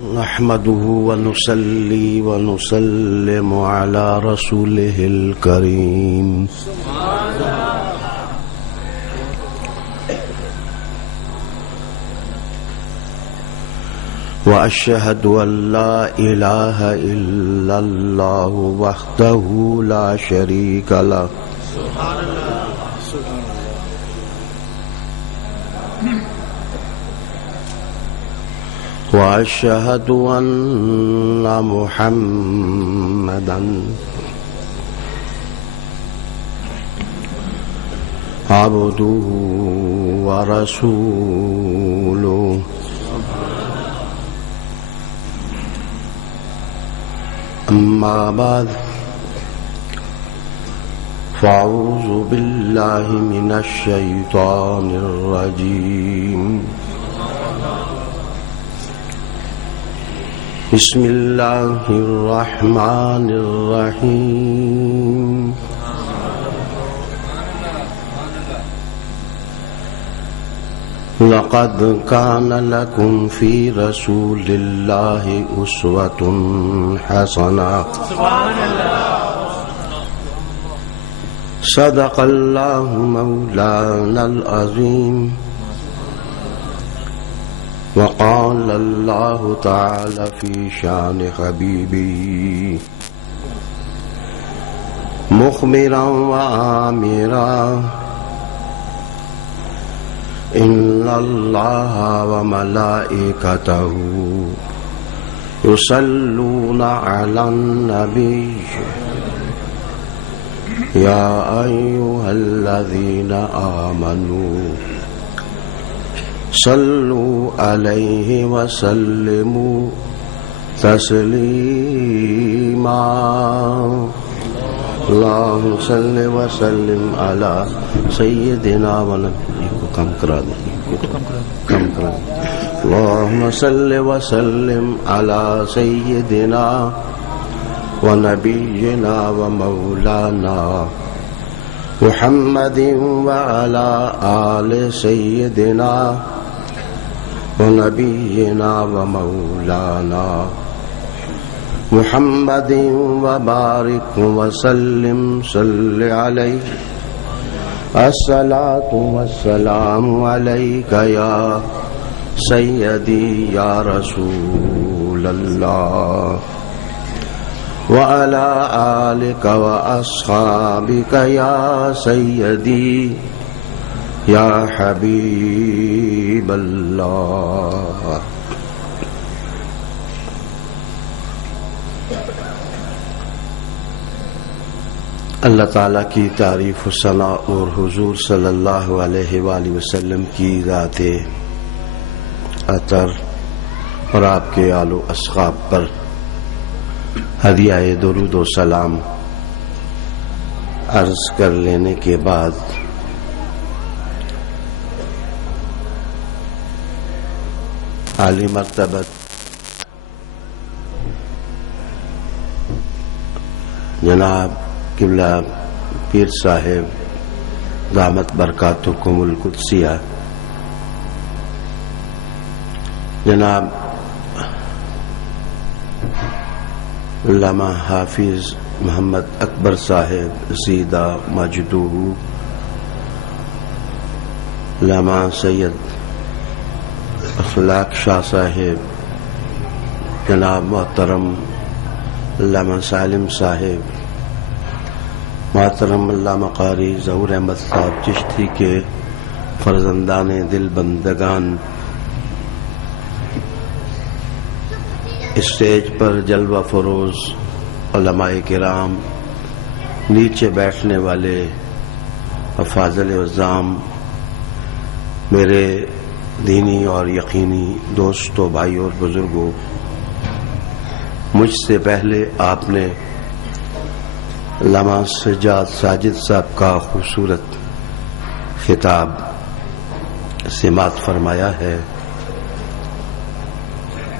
نحمده ونصلي ونسلم على رسوله الكريم وأشهد أن لا إله إلا الله وحده لا شريك له وأشهد أن محمدا عبده ورسوله أما بعد فأعوذ بالله من الشيطان الرجيم بسم الله الرحمن الرحيم لقد كان لكم في رسول الله أسوة حسنة صدق الله مولانا العظيم وقال الله تعالى في شان حبيبه مخبرا وآمرا إن الله وملائكته يصلون على النبي يا أيها الذين آمنوا صلوا عليه وسلموا تسليما اللهم صل وسلم على سيدنا ونبيك كم کرا اللهم صل وسلم على سيدنا ونبينا ومولانا محمد وعلى آل سيدنا ونبينا ومولانا محمد وبارك وسلم صل عليه الصلاة والسلام عليك يا سيدي يا رسول الله وعلى آلك وأصحابك يا سيدي يا حبيب الله اللہ تعالیٰ کی تعریف و ثنا اور حضور صلی اللہ علیہ وآلہ وسلم کی ذات اطہر اور آپ کے آل و اصحاب پر ہدیہ درود و سلام عرض کر لینے کے بعد عالی مرتبت جناب قبلہ پیر صاحب دامت برکاتکم القدسیہ، جناب علامہ حافظ محمد اکبر صاحب زیدہ مجدہ، علامہ سید اخلاق شاہ صاحب، جناب محترم علامہ سالم صاحب، محترم علامہ قاری ظہور احمد صاحب چشتی کے فرزندان دل بندگان، اسٹیج پر جلوہ فروز علماء کرام، نیچے بیٹھنے والے افاضل عظام، میرے دینی اور یقینی دوستوں، بھائی اور بزرگوں، مجھ سے پہلے آپ نے علامہ سجاد ساجد صاحب کا خوبصورت خطاب سماعت فرمایا ہے۔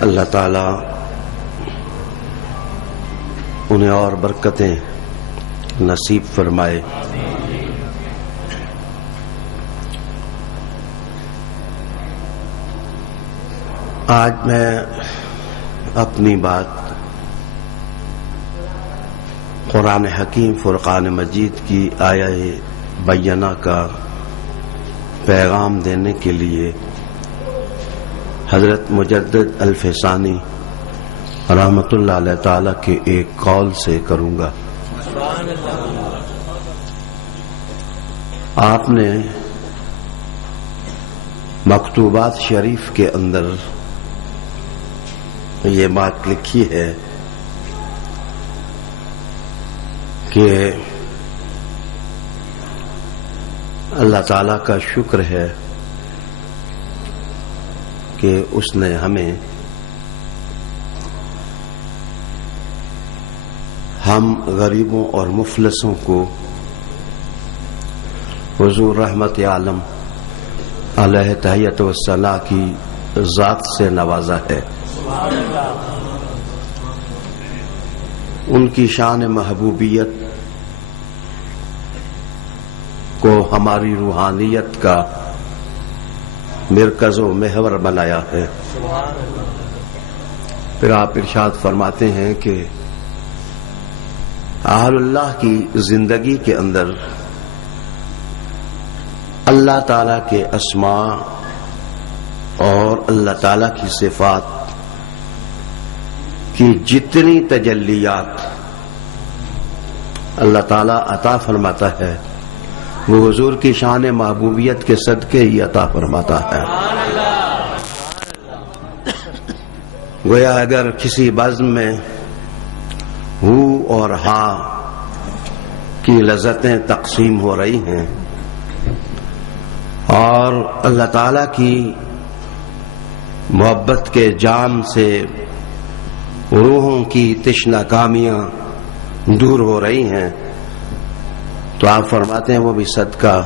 اللہ تعالی انہیں اور برکتیں نصیب فرمائے۔ آج میں اپنی بات قرآن حکیم فرقان مجید کی آیہ بینہ کا پیغام دینے کے لیے حضرت مجدد الفسانی رحمۃ اللہ علیہ تعالی کے ایک قول سے کروں گا۔ آپ نے مکتوبات شریف کے اندر یہ بات لکھی ہے کہ اللہ تعالی کا شکر ہے کہ اس نے ہمیں ہم غریبوں اور مفلسوں کو حضور رحمت عالم علیہ تحیت والصلاح کی ذات سے نوازا ہے۔ ان کی شان محبوبیت کو ہماری روحانیت کا مرکز و محور بنایا ہے۔ پھر آپ ارشاد فرماتے ہیں کہ اہل اللہ کی زندگی کے اندر اللہ تعالی کے اسماء اور اللہ تعالی کی صفات کی جتنی تجلیات اللہ تعالی عطا فرماتا ہے وہ حضور کی شان محبوبیت کے صدقے ہی عطا فرماتا ہے۔ گویا اگر کسی بزم میں ہو اور ہا کی لذتیں تقسیم ہو رہی ہیں اور اللہ تعالی کی محبت کے جام سے روحوں کی تشنہ کامیاں دور ہو رہی ہیں تو آپ فرماتے ہیں وہ بھی صدقہ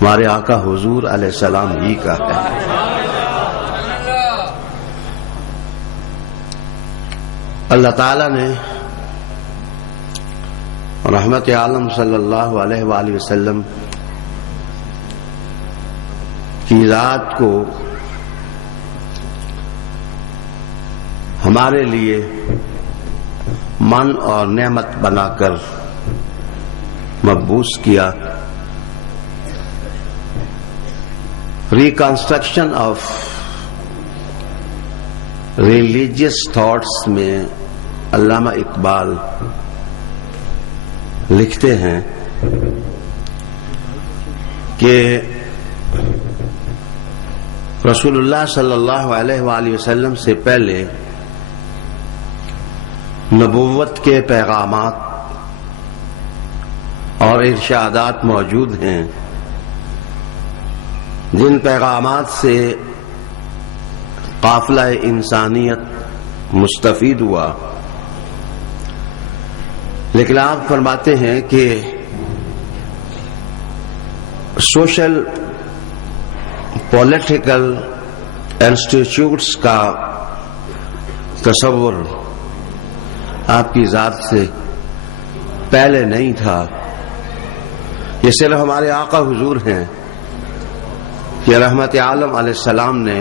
ہمارے آقا حضور علیہ السلام ہی کا ہے۔ اللہ تعالی نے رحمت عالم صلی اللہ علیہ وآلہ وسلم کی ذات کو ہمارے لیے من اور نعمت بنا کر مبعوث کیا۔ ریکنسٹرکشن آف ریلیجیس تھاٹس میں علامہ اقبال لکھتے ہیں کہ رسول اللہ صلی اللہ علیہ وآلہ وسلم سے پہلے نبوت کے پیغامات اور ارشادات موجود ہیں جن پیغامات سے قافلہ انسانیت مستفید ہوا، لیکن آپ فرماتے ہیں کہ سوشل پولیٹیکل انسٹیٹیوٹس کا تصور آپ کی ذات سے پہلے نہیں تھا، یہ صرف ہمارے آقا حضور ہیں کہ رحمت عالم علیہ السلام نے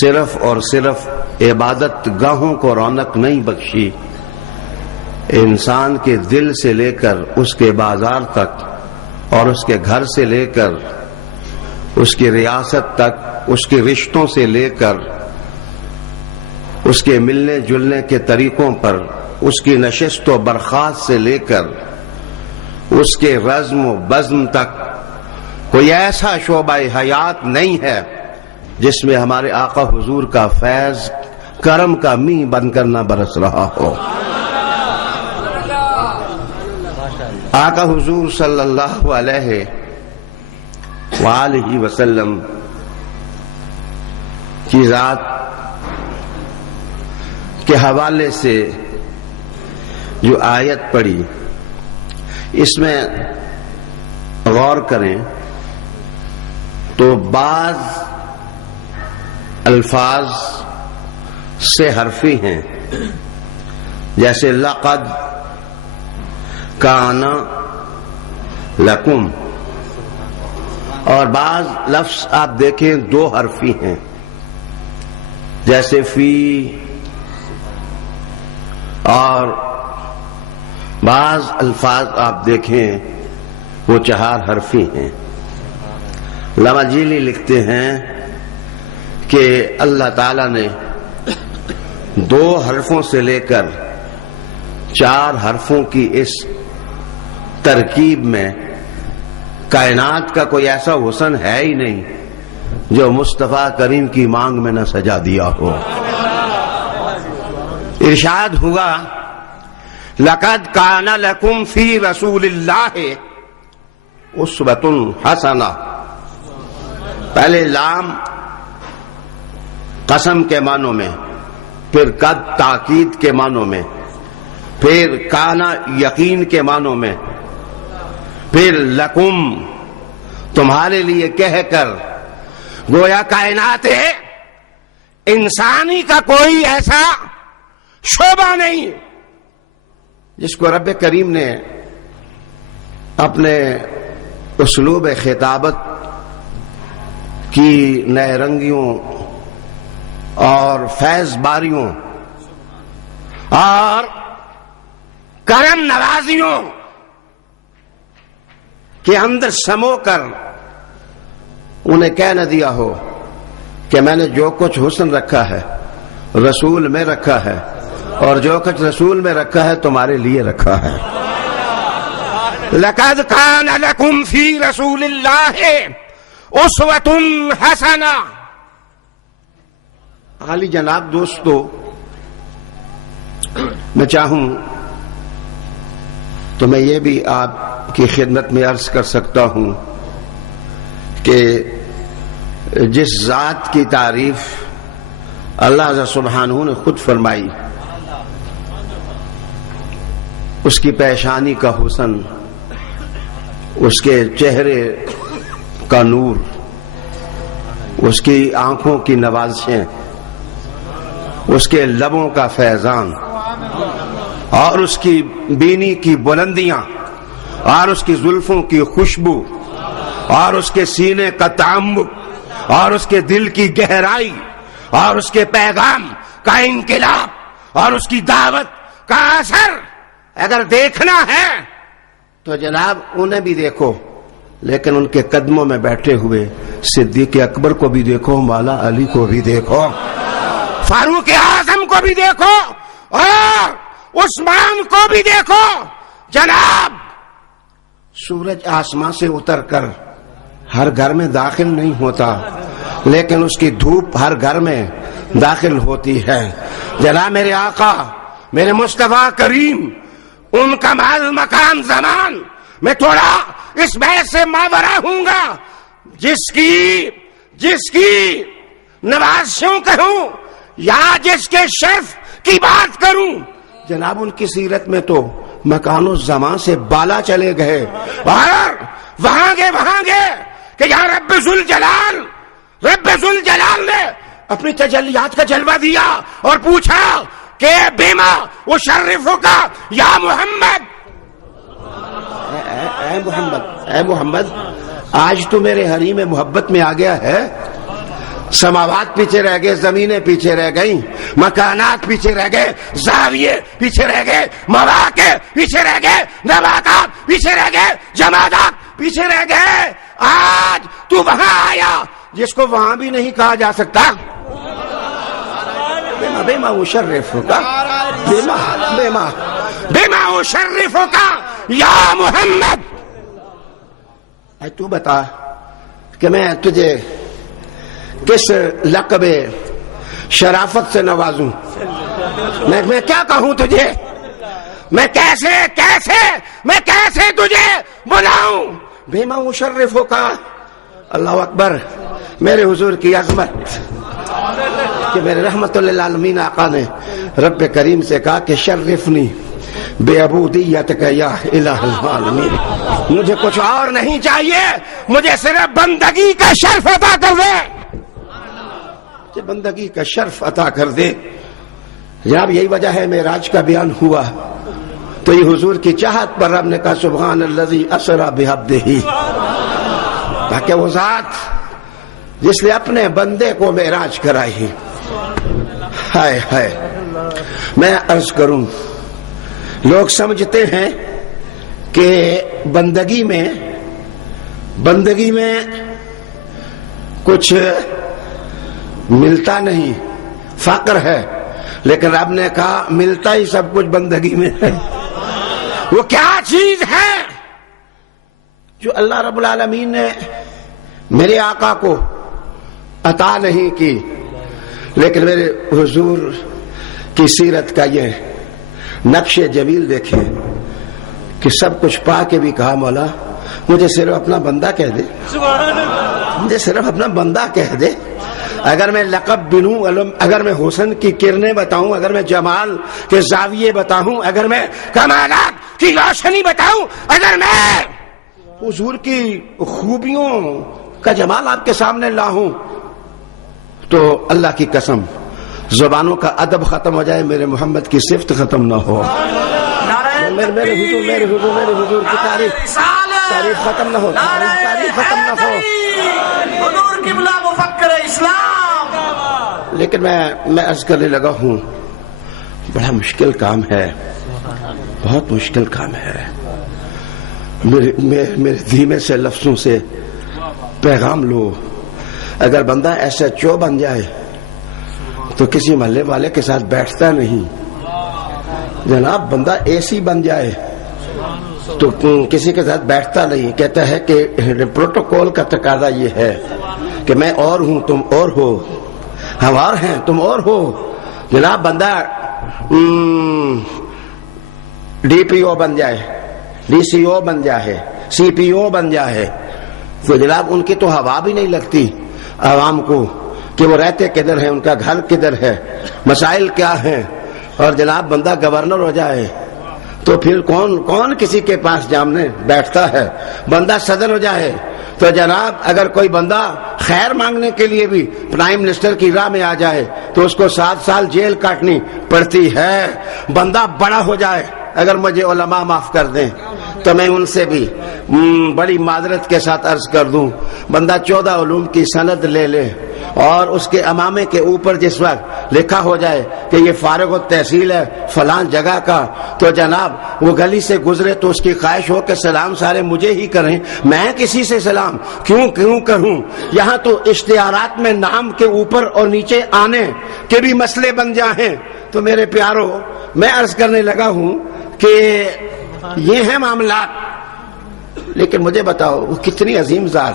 صرف اور صرف عبادت گاہوں کو رونق نہیں بخشی، انسان کے دل سے لے کر اس کے بازار تک اور اس کے گھر سے لے کر اس کی ریاست تک، اس کے رشتوں سے لے کر اس کے ملنے جلنے کے طریقوں پر، اس کی نشست و برخاست سے لے کر اس کے رزم و بزم تک کوئی ایسا شعبہ حیات نہیں ہے جس میں ہمارے آقا حضور کا فیض کرم کا می بن کر نہ برس رہا ہو۔ آقا حضور صلی اللہ علیہ وآلہ وسلم کی ذات کے حوالے سے جو آیت پڑھی اس میں غور کریں تو بعض الفاظ سے حرفی ہیں، جیسے لقد کان لکم، اور بعض لفظ آپ دیکھیں دو حرفی ہیں، جیسے فی اور بعض الفاظ آپ دیکھیں وہ 4 حرفی ہیں. علامہ جیلی لکھتے ہیں کہ اللہ تعالی نے 2 حرفوں سے لے کر 4 حرفوں کی اس ترکیب میں کائنات کا کوئی ایسا حسن ہے ہی نہیں جو مصطفیٰ کریم کی مانگ میں نہ سجا دیا ہو. ارشاد ہوا لقد کان لکم فی رسول اللہ اسوۃ حسنہ. پہلے لام قسم کے معنوں میں، پھر قد تاکید کے معنوں میں، پھر کانا یقین کے معنوں میں، پھر لکم تمہارے لیے کہہ کر گویا کائنات انسانی کا کوئی ایسا شعبہ نہیں جس کو رب کریم نے اپنے اسلوب خطابت کی نئے رنگیوں اور فیض باریوں اور کرم نوازیوں کے اندر سمو کر انہیں کہہ نہ دیا ہو کہ میں نے جو کچھ حسن رکھا ہے رسول میں رکھا ہے، اور جو کچھ رسول میں رکھا ہے تمہارے لیے رکھا ہے. لقد کان لکم فی رسول اللہ اسوۃ حسنہ. عالی جناب دوستو، میں چاہوں تو میں یہ بھی آپ کی خدمت میں عرض کر سکتا ہوں کہ جس ذات کی تعریف اللہ سبحانہ نے خود فرمائی، اس کی پیشانی کا حسن، اس کے چہرے کا نور، اس کی آنکھوں کی نوازشیں، اس کے لبوں کا فیضان، اور اس کی بینی کی بلندیاں، اور اس کی زلفوں کی خوشبو، اور اس کے سینے کا تعمق، اور اس کے دل کی گہرائی، اور اس کے پیغام کا انقلاب، اور اس کی دعوت کا اثر اگر دیکھنا ہے تو جناب انہیں بھی دیکھو، لیکن ان کے قدموں میں بیٹھے ہوئے صدیق اکبر کو بھی دیکھو، مولا علی کو بھی دیکھو، فاروق اعظم کو بھی دیکھو، اور عثمان کو بھی دیکھو. جناب سورج آسمان سے اتر کر ہر گھر میں داخل نہیں ہوتا، لیکن اس کی دھوپ ہر گھر میں داخل ہوتی ہے. جناب میرے آقا، میرے مصطفیٰ کریم، ان کا مال مقام زمان میں تھوڑا اس بحث سے ماورا ہوں گا. جس کی نوازشوں کہوں یا جس کے شرف کی بات کروں، جناب ان کی سیرت میں تو مکان و زمان سے بالا چلے گئے، اور وہاں گے کہ یا رب ذوالجلال نے اپنی تجلیات کا جلوہ دیا اور پوچھا کہ بیما اشرفک یا محمد. اے محمد آج تو میرے حریم محبت میں آ گیا ہے. سماوات پیچھے رہ گئے، زمینیں پیچھے رہ گئیں، مکانات پیچھے رہ گئے، زاویے پیچھے رہ گئے، مواقع پیچھے رہ گئے، نباتات پیچھے رہ گئے، جمادات پیچھے رہ گئے. آج تو وہاں آیا جس کو وہاں بھی نہیں کہا جا سکتا. بیما اشرفک، بیما اشرفک یا محمد. تو بتا کہ میں تجھے کس لقب شرافت سے نوازوں؟ میں کیا کہوں تجھے؟ میں کیسے تجھے بلاؤں؟ بیما اشرفک. اللہ اکبر. میرے حضور کی عظمت کہ میرے رحمت للعالمین آقا نے رب کریم سے کہا کہ شرفنی بے عبودیتک یا الہ العالمین. مجھے کچھ اور نہیں چاہیے، مجھے صرف بندگی کا شرف عطا کر دے. بندگی کا شرف عطا کر دے. جناب یہی وجہ ہے معراج کا بیان ہوا تو یہ حضور کی چاہت پر رب نے کہا سبحان الذی اسری بعبدہ، تاکہ وہ ذات جس نے اپنے بندے کو معراج کرائی ہائے ہائے، میں عرض کروں، لوگ سمجھتے ہیں کہ بندگی میں کچھ ملتا نہیں، فقر ہے، لیکن رب نے کہا ملتا ہی سب کچھ بندگی میں ہے۔ وہ کیا چیز ہے جو اللہ رب العالمین نے میرے آقا کو عطا نہیں کی، لیکن میرے حضور کی سیرت کا یہ نقش جمیل دیکھیں کہ سب کچھ پا کے بھی کہا مولا مجھے صرف اپنا بندہ کہہ دے، مجھے صرف اپنا بندہ کہہ دے، اگر میں لقب بنوں، اگر میں حسن کی کرنیں بتاؤں، اگر میں جمال کے زاویے بتاؤں، اگر میں کمالات کی روشنی بتاؤں، اگر میں حضور کی خوبیوں کا جمال آپ کے سامنے لاؤں، تو اللہ کی قسم زبانوں کا ادب ختم ہو جائے، میرے محمد کی صفت ختم نہ ہو، میرے حضور کی تعریف ختم نہ ہو، تعریف ختم نہ ہو، حضور قبلہ مفکر اسلام۔ لیکن میں عرض کرنے لگا ہوں، بڑا مشکل کام ہے، بہت مشکل کام ہے، میرے دھیمے سے لفظوں سے پیغام لو۔ اگر بندہ ایسا چو بن جائے تو کسی محلے والے کے ساتھ بیٹھتا نہیں، جناب بندہ ایسی بن جائے تو کسی کے ساتھ بیٹھتا نہیں، کہتا ہے کہ پروٹوکول کا تقاضا یہ ہے کہ میں اور ہوں تم اور ہو، ہم اور ہیں تم اور ہو۔ جناب بندہ ڈی پی او بن جائے، ڈی سی او بن جائے، سی پی او بن جائے، تو جناب ان کی تو ہوا بھی نہیں لگتی عوام کو کہ وہ رہتے کدھر ہیں، ان کا گھر کدھر ہے، مسائل کیا ہیں۔ اور جناب بندہ گورنر ہو جائے تو پھر کون کسی کے پاس جامنے بیٹھتا ہے۔ بندہ صدر ہو جائے تو جناب اگر کوئی بندہ خیر مانگنے کے لیے بھی پرائم منسٹر کی راہ میں آ جائے تو اس کو 7 سال جیل کاٹنی پڑتی ہے۔ بندہ بڑا ہو جائے، اگر مجھے علماء معاف کر دیں تو میں ان سے بھی بڑی معذرت کے ساتھ عرض کر دوں، بندہ 14 علوم کی سند لے لے اور اس کے امامے کے اوپر جس وقت لکھا ہو جائے کہ یہ فارغ التحصیل ہے فلان جگہ کا، تو جناب وہ گلی سے گزرے تو اس کی خواہش ہو کہ سلام سارے مجھے ہی کریں، میں کسی سے سلام کیوں کروں۔ یہاں تو اشتہارات میں نام کے اوپر اور نیچے آنے کے بھی مسئلے بن جائیں۔ تو میرے پیارو، میں عرض کرنے لگا ہوں کہ یہ ہیں معاملات، لیکن مجھے بتاؤ وہ کتنی عظیم ذات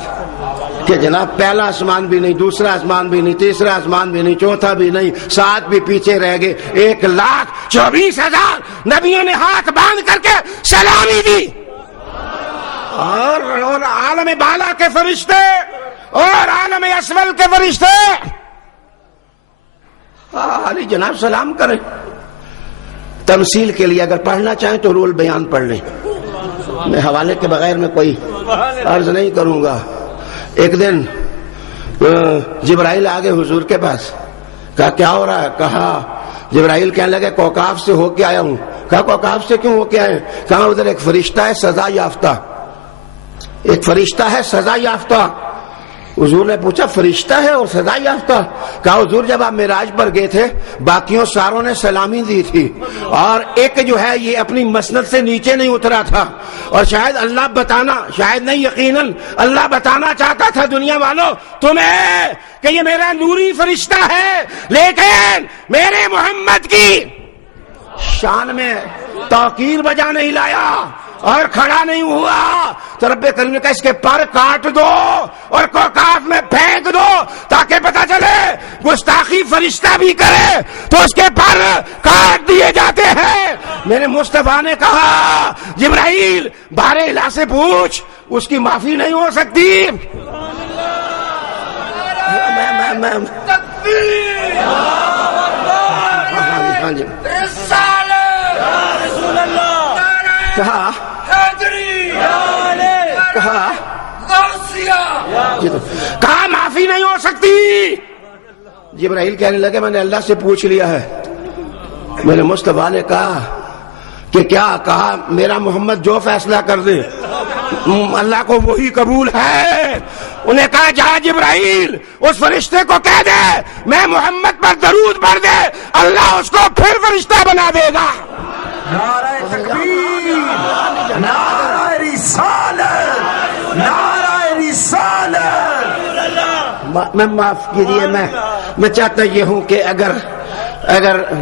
کہ جناب پہلا آسمان بھی نہیں، دوسرا آسمان بھی نہیں، تیسرا آسمان بھی نہیں، چوتھا بھی نہیں، 7 بھی پیچھے رہ گئے، 1,24,000 نبیوں نے ہاتھ باندھ کر کے سلامی دی، اور عالم بالا کے فرشتے اور عالم اسفل کے فرشتے علی جناب سلام کریں۔ تمثیل کے لیے اگر پڑھنا چاہیں تو رول بیان پڑھ لیں، میں حوالے کے بغیر میں کوئی عرض نہیں کروں گا۔ ایک دن جبرائیل آگے حضور کے پاس، کہا کیا ہو رہا ہے؟ کہا جبرائیل کہنے لگے کوکاف سے ہو کے آیا ہوں۔ کہا کوکاف سے کیوں ہو کے آئے؟ کہا ادھر ایک فرشتہ ہے سزا یافتہ، ایک فرشتہ ہے سزا یافتہ۔ حضور نے پوچھا فرشتہ ہے اور سزا یافتہ؟ کہا حضور جب آپ معراج پر گئے تھے باقیوں ساروں نے سلامی دی تھی اور ایک جو ہے یہ اپنی مسند سے نیچے نہیں اترا تھا، اور شاید اللہ بتانا، شاید نہیں یقیناً اللہ بتانا چاہتا تھا دنیا والوں تمہیں کہ یہ میرا نوری فرشتہ ہے، لیکن میرے محمد کی شان میں توقیر بجا نہیں لایا اور کھڑا نہیں ہوا، تو رب کریم نے کہا اس کے پر کاٹ دو اور کوکاف میں پھینک دو تاکہ پتہ چلے گستاخی فرشتہ بھی کرے تو اس کے پر کاٹ دیے جاتے ہیں۔ میرے مصطفیٰ نے کہا جبرائیل بارے الہ سے پوچھ، اس کی معافی نہیں ہو سکتی۔ کہا معافی نہیں ہو سکتی۔ جبرائیل کہنے لگے میں نے اللہ سے پوچھ لیا ہے۔ میرے مصطفیٰ نے کہا کہ کیا؟ کہا میرا محمد جو فیصلہ کر دے اللہ کو وہی قبول ہے۔ انہیں کہا جا جبرائیل اس فرشتے کو کہہ دے میں محمد پر درود پڑھ دے، اللہ اس کو پھر فرشتہ بنا دے گا۔ نعرہ تکبیر، نعرہ رسالت، نعرہ رسالت۔ میں معاف کیجیے، میں چاہتا یہ ہوں کہ اگر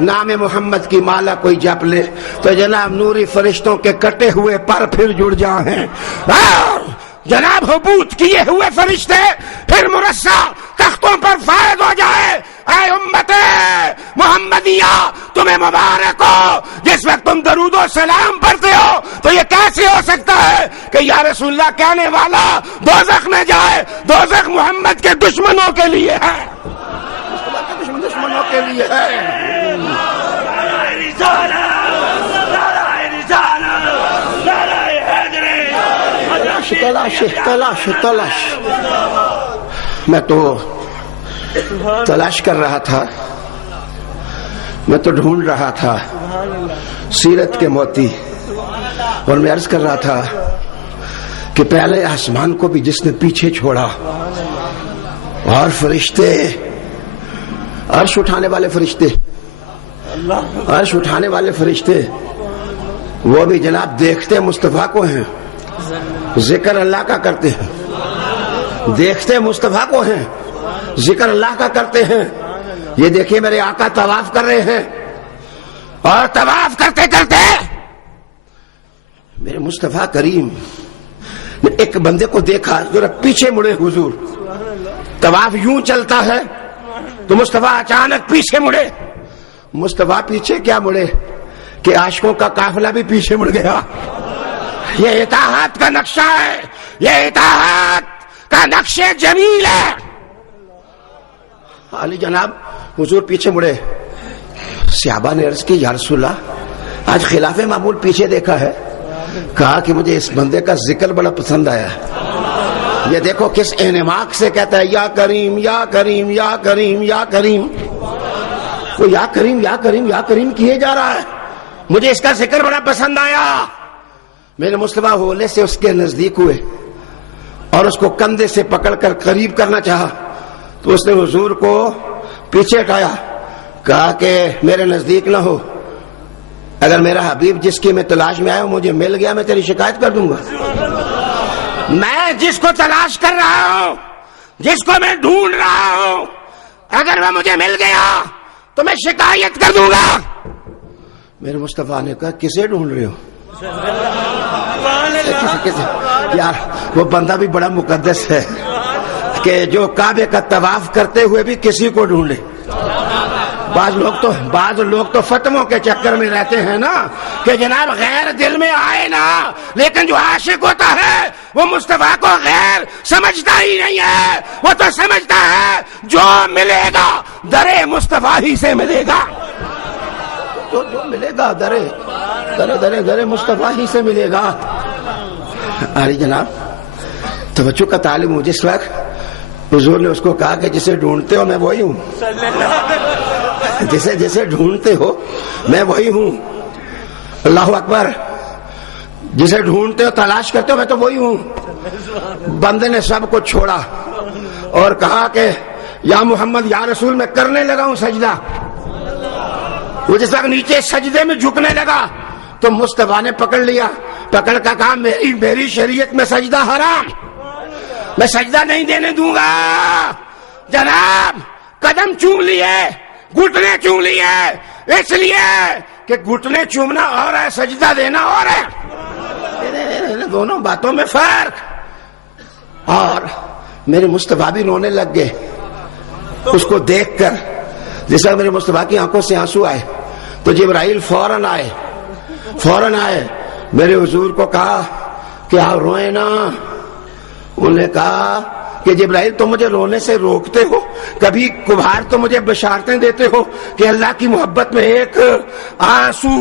نام محمد کی مالا کوئی جپ لے تو جناب نوری فرشتوں کے کٹے ہوئے پر پھر جڑ جائیں، اور جناب حبوط کیے ہوئے فرشتے پھر مرصع تختوں پر فائد ہو جائے۔ اے امت محمدیہ تمہیں مبارک ہو، جس وقت تم درود و سلام پڑھتے ہو تو یہ کیسے ہو سکتا ہے کہ یا رسول اللہ کہنے والا دوزخ میں جائے؟ دوزخ محمد کے دشمنوں کے لیے ہے، دشمنوں کے لیے ہے۔ تلاش میں تو تلاش کر رہا تھا، میں تو ڈھونڈ رہا تھا سیرت کے موتی، اور میں عرض کر رہا تھا کہ پہلے آسمان کو بھی جس نے پیچھے چھوڑا، اور فرشتے عرش اٹھانے والے فرشتے، عرش اٹھانے والے فرشتے وہ بھی جناب دیکھتے مصطفیٰ کو ہیں، ذکر اللہ کا کرتے ہیں، دیکھتے مصطفیٰ کو ہیں، ذکر اللہ کا کرتے ہیں۔ یہ دیکھیے میرے آقا طواف کر رہے ہیں، اور طواف کرتے کرتے میرے مصطفیٰ کریم نے ایک بندے کو دیکھا، ذرا پیچھے مڑے حضور، طواف یوں چلتا ہے تو مصطفیٰ اچانک پیچھے مڑے۔ مصطفیٰ پیچھے کیا مڑے کہ عاشقوں کا قافلہ بھی پیچھے مڑ گیا۔ یہ اطاعت کا نقشہ ہے، یہ اطاعت کا نقش جمیل ہے۔ علی جناب حضور پیچھے مڑے، صحابہ نے عرض کی یا رسول اللہ آج خلاف معمول پیچھے دیکھا ہے، کہا کہ مجھے اس بندے کا ذکر بڑا پسند آیا، یہ دیکھو کس انعماق سے کہتا ہے یا کریم یا کریم یا کریم یا کریم، وہ یا کریم یا کریم یا کریم کیے جا رہا ہے، مجھے اس کا ذکر بڑا پسند آیا۔ میرے مصطفیٰ ہولے سے اس کے نزدیک ہوئے اور اس کو کندھے سے پکڑ کر قریب کرنا چاہا تو اس نے حضور کو پیچھے ہٹایا، کہا کہ میرے نزدیک نہ ہو، اگر میرا حبیب جس کی میں تلاش میں آیا ہوں مجھے مل گیا میں تیری شکایت کر دوں گا۔ میں جس کو تلاش کر رہا ہوں، جس کو میں ڈھونڈ رہا ہوں، اگر وہ مجھے مل گیا تو میں شکایت کر دوں گا۔ میرے مصطفیٰ نے کہا کسے ڈھونڈ رہے ہو؟ یار وہ بندہ بھی بڑا مقدس ہے کہ جو کعبے کا طواف کرتے ہوئے بھی کسی کو ڈھونڈے۔ بعض لوگ تو فتووں کے چکر میں رہتے ہیں نا کہ جناب غیر دل میں آئے نا، لیکن جو عاشق ہوتا ہے وہ مصطفیٰ کو غیر سمجھتا ہی نہیں ہے، وہ تو سمجھتا ہے جو ملے گا درے مصطفیٰ ہی سے ملے گا، جو ملے گا درے مصطفیٰ ہی سے ملے گا۔ ارے جناب توجہ کا تعلیم ہو، جس وقت حضور نے اس کو کہا کہ جسے ڈھونڈتے ہو میں وہی ہوں، جسے ڈھونڈتے ہو میں وہی ہوں، اللہ اکبر، جسے ڈھونڈتے ہو تلاش کرتے ہو میں تو وہی ہوں۔ بندے نے سب کو چھوڑا اور کہا کہ یا محمد یا رسول میں کرنے لگا ہوں سجدہ۔ وہ جس وقت نیچے سجدے میں جھکنے لگا تو مصطفیٰ نے پکڑ لیا، پکڑ کا کہا میری شریعت میں سجدہ حرام، میں سجدہ نہیں دینے دوں گا۔ جناب قدم چوم لیے، گھٹنے چوم لیے، اس لیے کہ گھٹنے چومنا اور ہے سجدہ دینا اور ہے، دونوں باتوں میں فرق۔ اور میرے مصطفیٰ بھی رونے لگ گئے اس کو دیکھ کر، جیسا میرے مصطفیٰ کی آنکھوں سے آنسو آئے تو جبرائیل فوراً آئے میرے حضور کو کہا کہ آپ روئے نا۔ انہوں نے کہا کہ جبرائیل تم مجھے رونے سے روکتے ہو، کبھی کبھار تو مجھے بشارتیں دیتے ہو کہ اللہ کی محبت میں ایک آنسو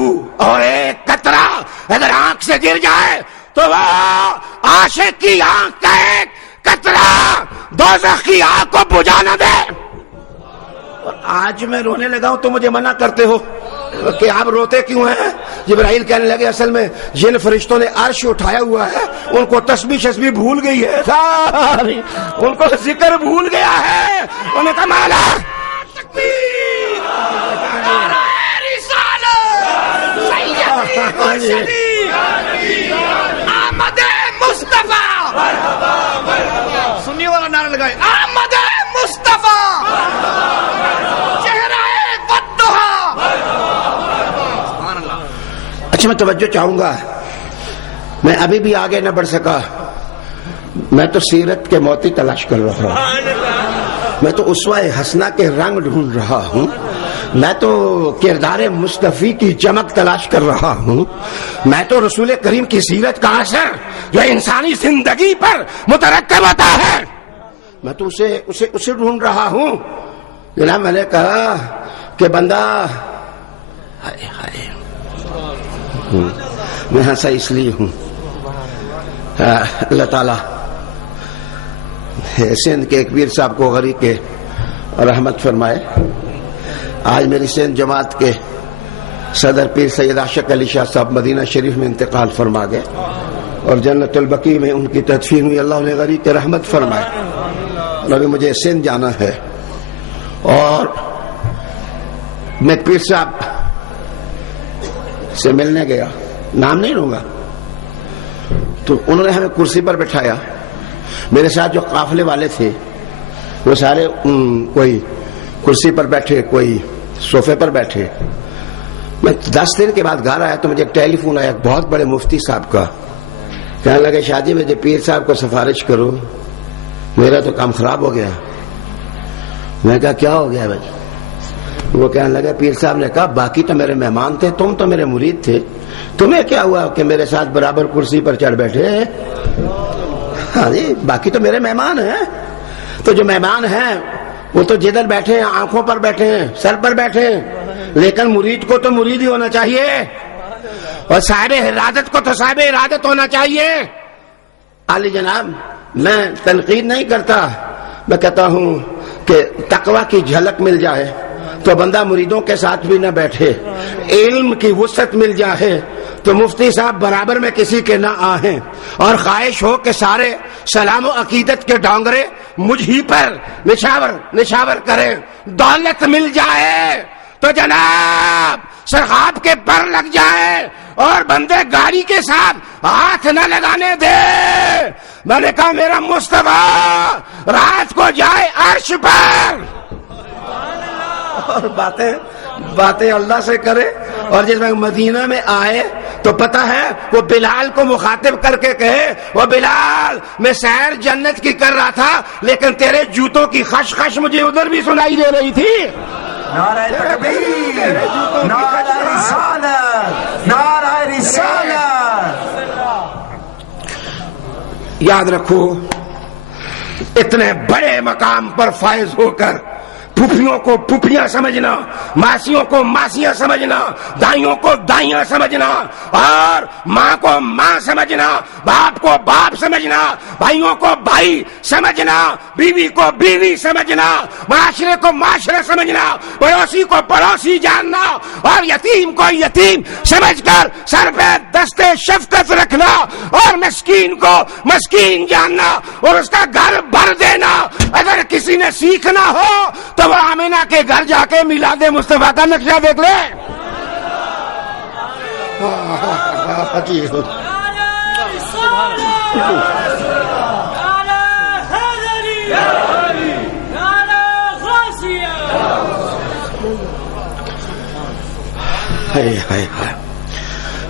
اور ایک قطرہ اگر آنکھ سے گر جائے تو وہ عاشق کی آنکھ کا ایک قطرہ دوزخ کی آنکھ کو بجھا نہ دے۔ اور آج میں رونے لگا ہوں تو مجھے منع کرتے ہو کہ آپ روتے کیوں ہیں؟ جبرائیل کہنے لگے اصل میں جن فرشتوں نے عرش اٹھایا ہوا ہے ان کو تسبیح شسبیح بھول گئی ہے ساری، ان کو ذکر بھول گیا ہے. انہوں نے کہا مولا تکبیر، نعرہ رسالت، سیدی مرشدی احمد مصطفیٰ، سنی والا نعرہ لگائے احمد مصطفیٰ چہرہ والضحیٰ. اچھا میں توجہ چاہوں گا، میں ابھی بھی آگے نہ بڑھ سکا، میں تو سیرت کے موتی تلاش کر رہا ہوں، میں تو اسوہ حسنہ کے رنگ ڈھونڈ رہا ہوں، میں تو کردار مصطفی کی چمک تلاش کر رہا ہوں، میں تو رسول کریم کی سیرت کا اثر جو انسانی زندگی پر مترکب ہوتا ہے میں تو اسے ڈھونڈ رہا ہوں. جناب میں نے کہا کہ بندہ ہائے ہائے، میں ہنسا اس لیے ہوں اللہ تعالیٰ سندھ کے ایک پیر صاحب کو غریب کے رحمت فرمائے. آج میری سندھ جماعت کے صدر پیر سید عاشق علی شاہ صاحب مدینہ شریف میں انتقال فرما گئے اور جنت البقیع میں ان کی تدفین ہوئی. اللہ نے غریب کے رحمت فرمائے. اور ابھی مجھے سندھ جانا ہے اور میں پیر صاحب سے ملنے گیا، نام نہیں لوں گا، تو انہوں نے ہمیں کرسی پر بٹھایا. میرے ساتھ جو قافلے والے تھے وہ سارے کوئی کرسی پر بیٹھے، کوئی صوفے پر بیٹھے. میں 10 دن کے بعد گھر آیا تو مجھے ایک ٹیلی فون آیا ایک بہت بڑے مفتی صاحب کا، کہنے لگے شاہ جی مجھے پیر صاحب کو سفارش کرو، میرا تو کام خراب ہو گیا. میں کہا کیا ہو گیا بھائی؟ وہ کہنے لگا پیر صاحب نے کہا باقی تو میرے مہمان تھے، تم تو میرے مرید تھے، تمہیں کیا ہوا کہ میرے ساتھ برابر کرسی پر چڑھ بیٹھے؟ ہاں جی باقی تو میرے مہمان ہیں. تو جو مہمان ہیں وہ تو جدھر بیٹھے ہیں آنکھوں پر بیٹھے ہیں، سر پر بیٹھے ہیں، لیکن مرید کو تو مرید ہی ہونا چاہیے اور صاحب ارادت کو تو صاحب ارادت ہونا چاہیے. عالی جناب میں تنقید نہیں کرتا، میں کہتا ہوں کہ تقوی کی جھلک مل جائے تو بندہ مریدوں کے ساتھ بھی نہ بیٹھے، علم کی وسعت مل جائے تو مفتی صاحب برابر میں کسی کے نہ آہیں، اور خواہش ہو کہ سارے سلام و عقیدت کے ڈونگرے مجھ ہی پر نشاور کریں. دولت مل جائے تو جناب سرخاب کے پر لگ جائے اور بندے گاڑی کے ساتھ ہاتھ نہ لگانے دے. میں نے کہا میرا مصطفیٰ رات کو جائے عرش پر اور باتیں اللہ سے کرے. اور جس میں مدینہ میں آئے تو پتہ ہے وہ بلال کو مخاطب کر کے کہے وہ بلال میں سیر جنت کی کر رہا تھا لیکن تیرے جوتوں کی خشخش مجھے ادھر بھی سنائی دے رہی تھی. نعرہ تکبیر، نعرہ رسالت، نعرہ رسالت. یاد رکھو اتنے بڑے مقام پر فائز ہو کر پھوپھیوں کو پھوپھیاں سمجھنا، ماسیوں کو ماسیاں سمجھنا، دائیوں کو دائیاں سمجھنا اور ماں کو ماں سمجھنا، باپ کو باپ سمجھنا، بھائیوں کو بھائی سمجھنا، بیوی کو بیوی سمجھنا، معاشرے کو معاشرہ سمجھنا، پڑوسی کو پڑوسی جاننا اور یتیم کو یتیم سمجھ کر سر پہ دستے شفقت رکھنا اور مسکین کو مسکین جاننا اور اس کا گھر بھر دینا. اگر کسی نے سیکھنا ہو تو وہ آمینہ کے گھر جا کے میلاد مصطفیٰ کا نقشہ دیکھ لے.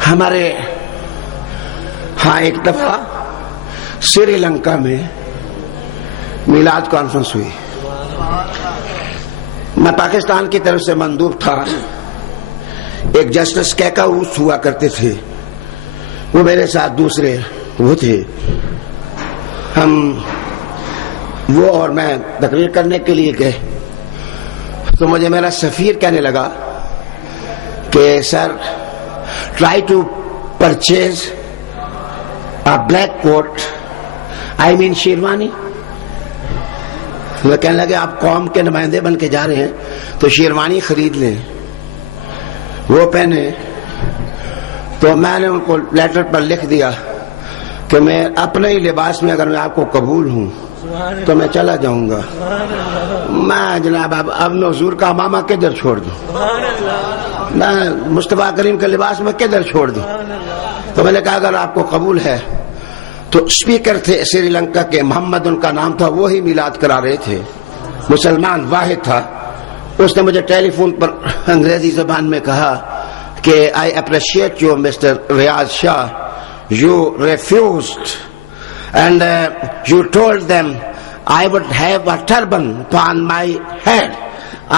ہمارے ہاں ایک دفعہ سری لنکا میں میلاد کانفرنس ہوئی. میں پاکستان کی طرف سے مندوب تھا. ایک جسٹس کیکاؤس ہوا کرتے تھے، وہ میرے ساتھ دوسرے وہ تھے. وہ اور میں تقریر کرنے کے لیے گئے تو مجھے میرا سفیر کہنے لگا کہ sir try to purchase a black coat, I mean sherwani. وہ کہنے لگے آپ قوم کے نمائندے بن کے جا رہے ہیں تو شیروانی خرید لیں. وہ پہنے. تو میں نے ان کو لیٹر پر لکھ دیا کہ میں اپنے ہی لباس میں اگر میں آپ کو قبول ہوں تو میں چلا جاؤں گا. میں جناب اب میں حضور کا امامہ کدھر چھوڑ دوں, میں مصطفیٰ کریم کے لباس میں کدھر چھوڑ دوں. تو میں نے کہا اگر آپ کو قبول ہے تو اسپیکر تھے سری لنکا کے, محمد ان کا نام تھا, وہی میلاد کرا رہے تھے, مسلمان واحد تھا. اس نے مجھے ٹیلی فون پر انگریزی زبان میں کہا کہ I appreciate you mister Riaz Shah, you refused and you told them I would have a turban on my head.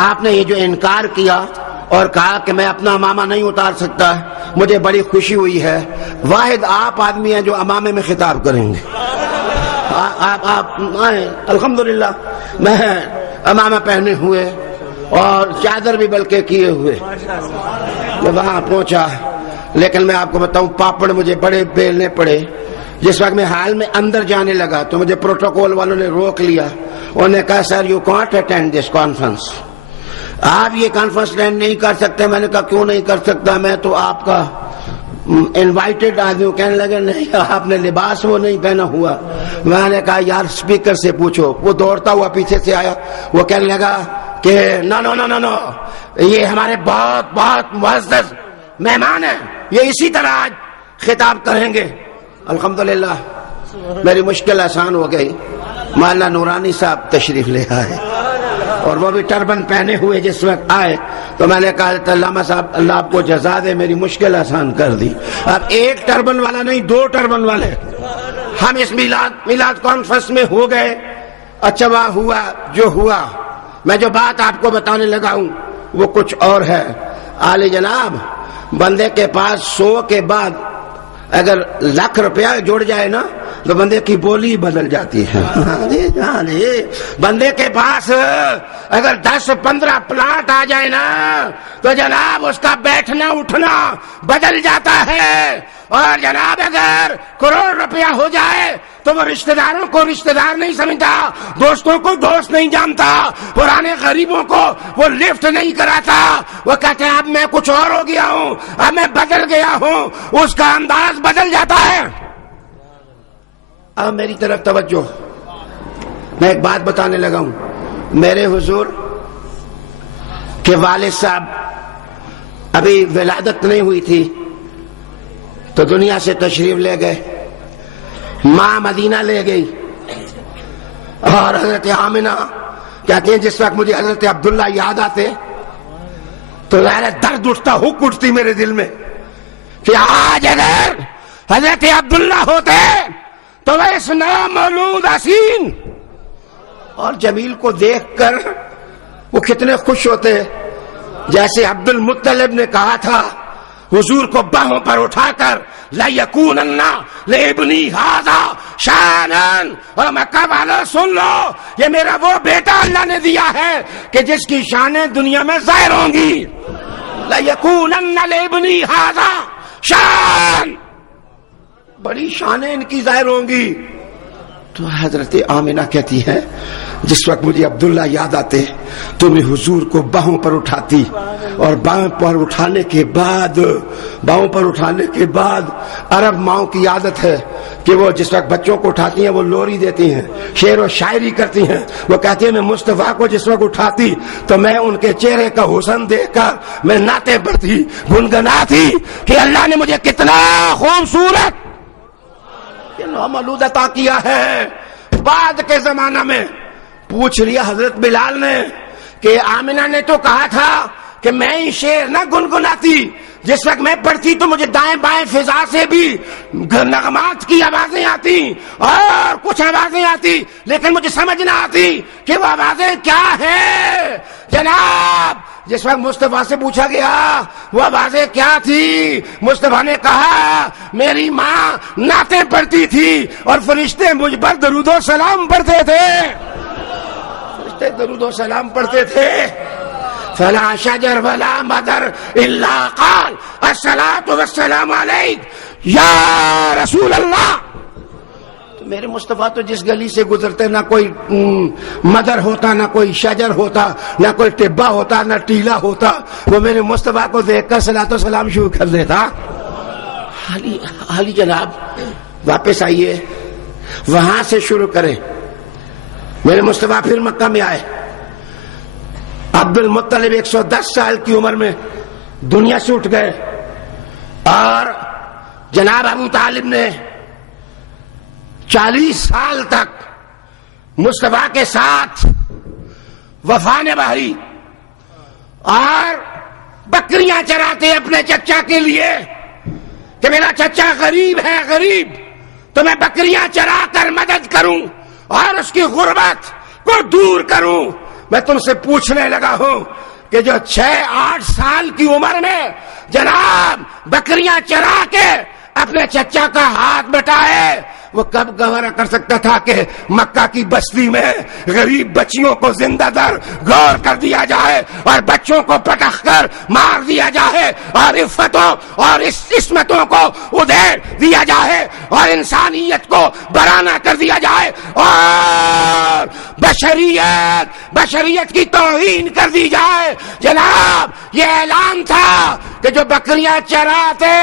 آپ نے یہ جو انکار کیا اور کہا کہ میں اپنا امامہ نہیں اتار سکتا, مجھے بڑی خوشی ہوئی ہے. واحد آپ آدمی ہیں جو امامے میں خطاب کریں گے. آپ آئیں. الحمدللہ میں امامہ پہنے ہوئے اور چادر بھی بلکہ کیے ہوئے میں وہاں پہنچا. لیکن میں آپ کو بتاؤں پاپڑ مجھے بڑے بیلنے پڑے. جس وقت میں حال میں اندر جانے لگا تو مجھے پروٹوکول والوں نے روک لیا. انہوں نے کہا sir you can't attend this conference, آپ یہ کانفرنس اٹینڈ نہیں کر سکتے. میں نے کہا کیوں نہیں کر سکتا, میں تو آپ کا انوائٹڈ آدمی ہوں. کہنے لگے نہیں آپ نے لباس وہ نہیں پہنا ہوا. میں نے کہا یار اسپیکر سے پوچھو. وہ دوڑتا ہوا پیچھے سے آیا, وہ کہنے لگا کہ نو نو نو نو نو یہ ہمارے بہت بہت معزز مہمان ہیں, یہ اسی طرح آج خطاب کریں گے. الحمدللہ میری مشکل آسان ہو گئی. مولانا نورانی صاحب تشریف لے آئے اور وہ بھی ٹربن پہنے ہوئے. جس وقت آئے تو میں نے کہا علامہ صاحب اللہ آپ کو جزا دے, میری مشکل آسان کر دی. اب ایک ٹربن والا نہیں, 2 ٹربن والے ہم اس میلاد کانفرنس میں ہو گئے. اچھا وہاں ہوا جو ہوا. میں جو بات آپ کو بتانے لگا ہوں وہ کچھ اور ہے. عالی جناب بندے کے پاس 100 کے بعد اگر لاکھ روپیہ جڑ جائے نا تو بندے کی بولی بدل جاتی ہے. بندے کے پاس اگر 10-15 پلاٹ آ جائے نا تو جناب اس کا بیٹھنا اٹھنا بدل جاتا ہے. اور جناب اگر کروڑ روپیہ ہو جائے تو وہ رشتہ داروں کو رشتہ دار نہیں سمجھتا, دوستوں کو دوست نہیں جانتا, پرانے غریبوں کو وہ لفٹ نہیں کراتا. وہ کہتے ہیں اب میں کچھ اور ہو گیا ہوں, اب میں بدل گیا ہوں. اس کا انداز بدل جاتا ہے. اب میری طرف توجہ, میں ایک بات بتانے لگا ہوں. میرے حضور کے والد صاحب ابھی ولادت نہیں ہوئی تھی تو دنیا سے تشریف لے گئے. ماں مدینہ لے گئی اور حضرت آمنہ کہتے ہیں جس وقت مجھے حضرت عبداللہ یاد آتے تو درد اٹھتا, حک اٹھتی میرے دل میں کہ آج اگر حضرت عبداللہ ہوتے تو وہ اس نامولود حسین اور جمیل کو دیکھ کر وہ کتنے خوش ہوتے. جیسے عبد المطلب نے کہا تھا حضور کو باہوں پر اٹھا کر لَيَكُونَنَّ لِابْنِي هَذَا شَانًا. اور مکہ والوں سن لو, یہ میرا وہ بیٹا اللہ نے دیا ہے کہ جس کی شانیں دنیا میں ظاہر ہوں گی. لَيَكُونَنَّ لِابْنِي هَذَا شان, بڑی شانیں ان کی ظاہر ہوں گی. تو حضرت آمنہ کہتی ہے جس وقت مجھے عبداللہ یاد آتے تو میں حضور کو باہوں پر اٹھاتی, اور باہوں پر اٹھانے کے بعد عرب ماؤں کی عادت ہے کہ وہ جس وقت بچوں کو اٹھاتی ہیں وہ لوری دیتی ہیں, شعر و شاعری کرتی ہیں. وہ کہتی ہیں میں مصطفیٰ کو جس وقت اٹھاتی تو میں ان کے چہرے کا حسن دیکھ کر میں نعتیں پڑھتی, گنگناتی کہ اللہ نے مجھے کتنا خوبصورت نامولود عطا کیا ہے. بعد کے زمانہ میں پوچھ لیا حضرت بلال نے کہ آمنہ نے تو کہا تھا کہ میں ہی شعر نہ گنگناتی, جس وقت میں پڑھتی تو مجھے دائیں بائیں فضا سے بھی نغمات کی آوازیں آتی اور کچھ آوازیں آتی, لیکن مجھے سمجھ نہ آتی کہ وہ آوازیں کیا ہیں. جناب جس وقت مصطفیٰ سے پوچھا گیا وہ آوازیں کیا تھی, مصطفیٰ نے کہا میری ماں نعتیں پڑھتی تھی اور فرشتے مجھ پر درود و سلام پڑھتے تھے. فرشتے درود و سلام پڑھتے تھے. فلا شجر ولا مدر الا قال الصلاة والسلام علیک یا رسول اللہ. تو میرے مصطفیٰ تو جس گلی سے گزرتے نہ کوئی مدر ہوتا، نہ کوئی شجر ہوتا، نہ کوئی ٹبا ہوتا، نہ ٹیلا ہوتا، وہ میرے مصطفیٰ کو دیکھ کر صلاۃ و سلام شروع کر دیتا. علی جناب واپس آئیے، وہاں سے شروع کریں. میرے مصطفیٰ پھر مکہ میں آئے. عبد المطلب 110 سال کی عمر میں دنیا سے اٹھ گئے، اور جناب ابو طالب نے 40 سال تک مصطفیٰ کے ساتھ وفا نبھائی، اور بکریاں چراتے اپنے چچا کے لیے کہ میرا چچا غریب ہے، غریب، تو میں بکریاں چرا کر مدد کروں اور اس کی غربت کو دور کروں. میں تم سے پوچھنے لگا ہوں کہ جو 6-8 سال کی عمر میں جناب بکریاں چرا کے اپنے چچا کا ہاتھ بٹائے، وہ کب گوارا کر سکتا تھا کہ مکہ کی بستی میں غریب بچیوں کو زندہ در غور کر دیا جائے اور بچوں کو پٹخ کر مار دیا جائے اور عفتوں اور عصمتوں کو ادھیڑ دیا جائے اور انسانیت کو برہنہ کر دیا جائے اور بشریت کی توہین کر دی جائے. جناب یہ اعلان تھا کہ جو بکریاں چراتے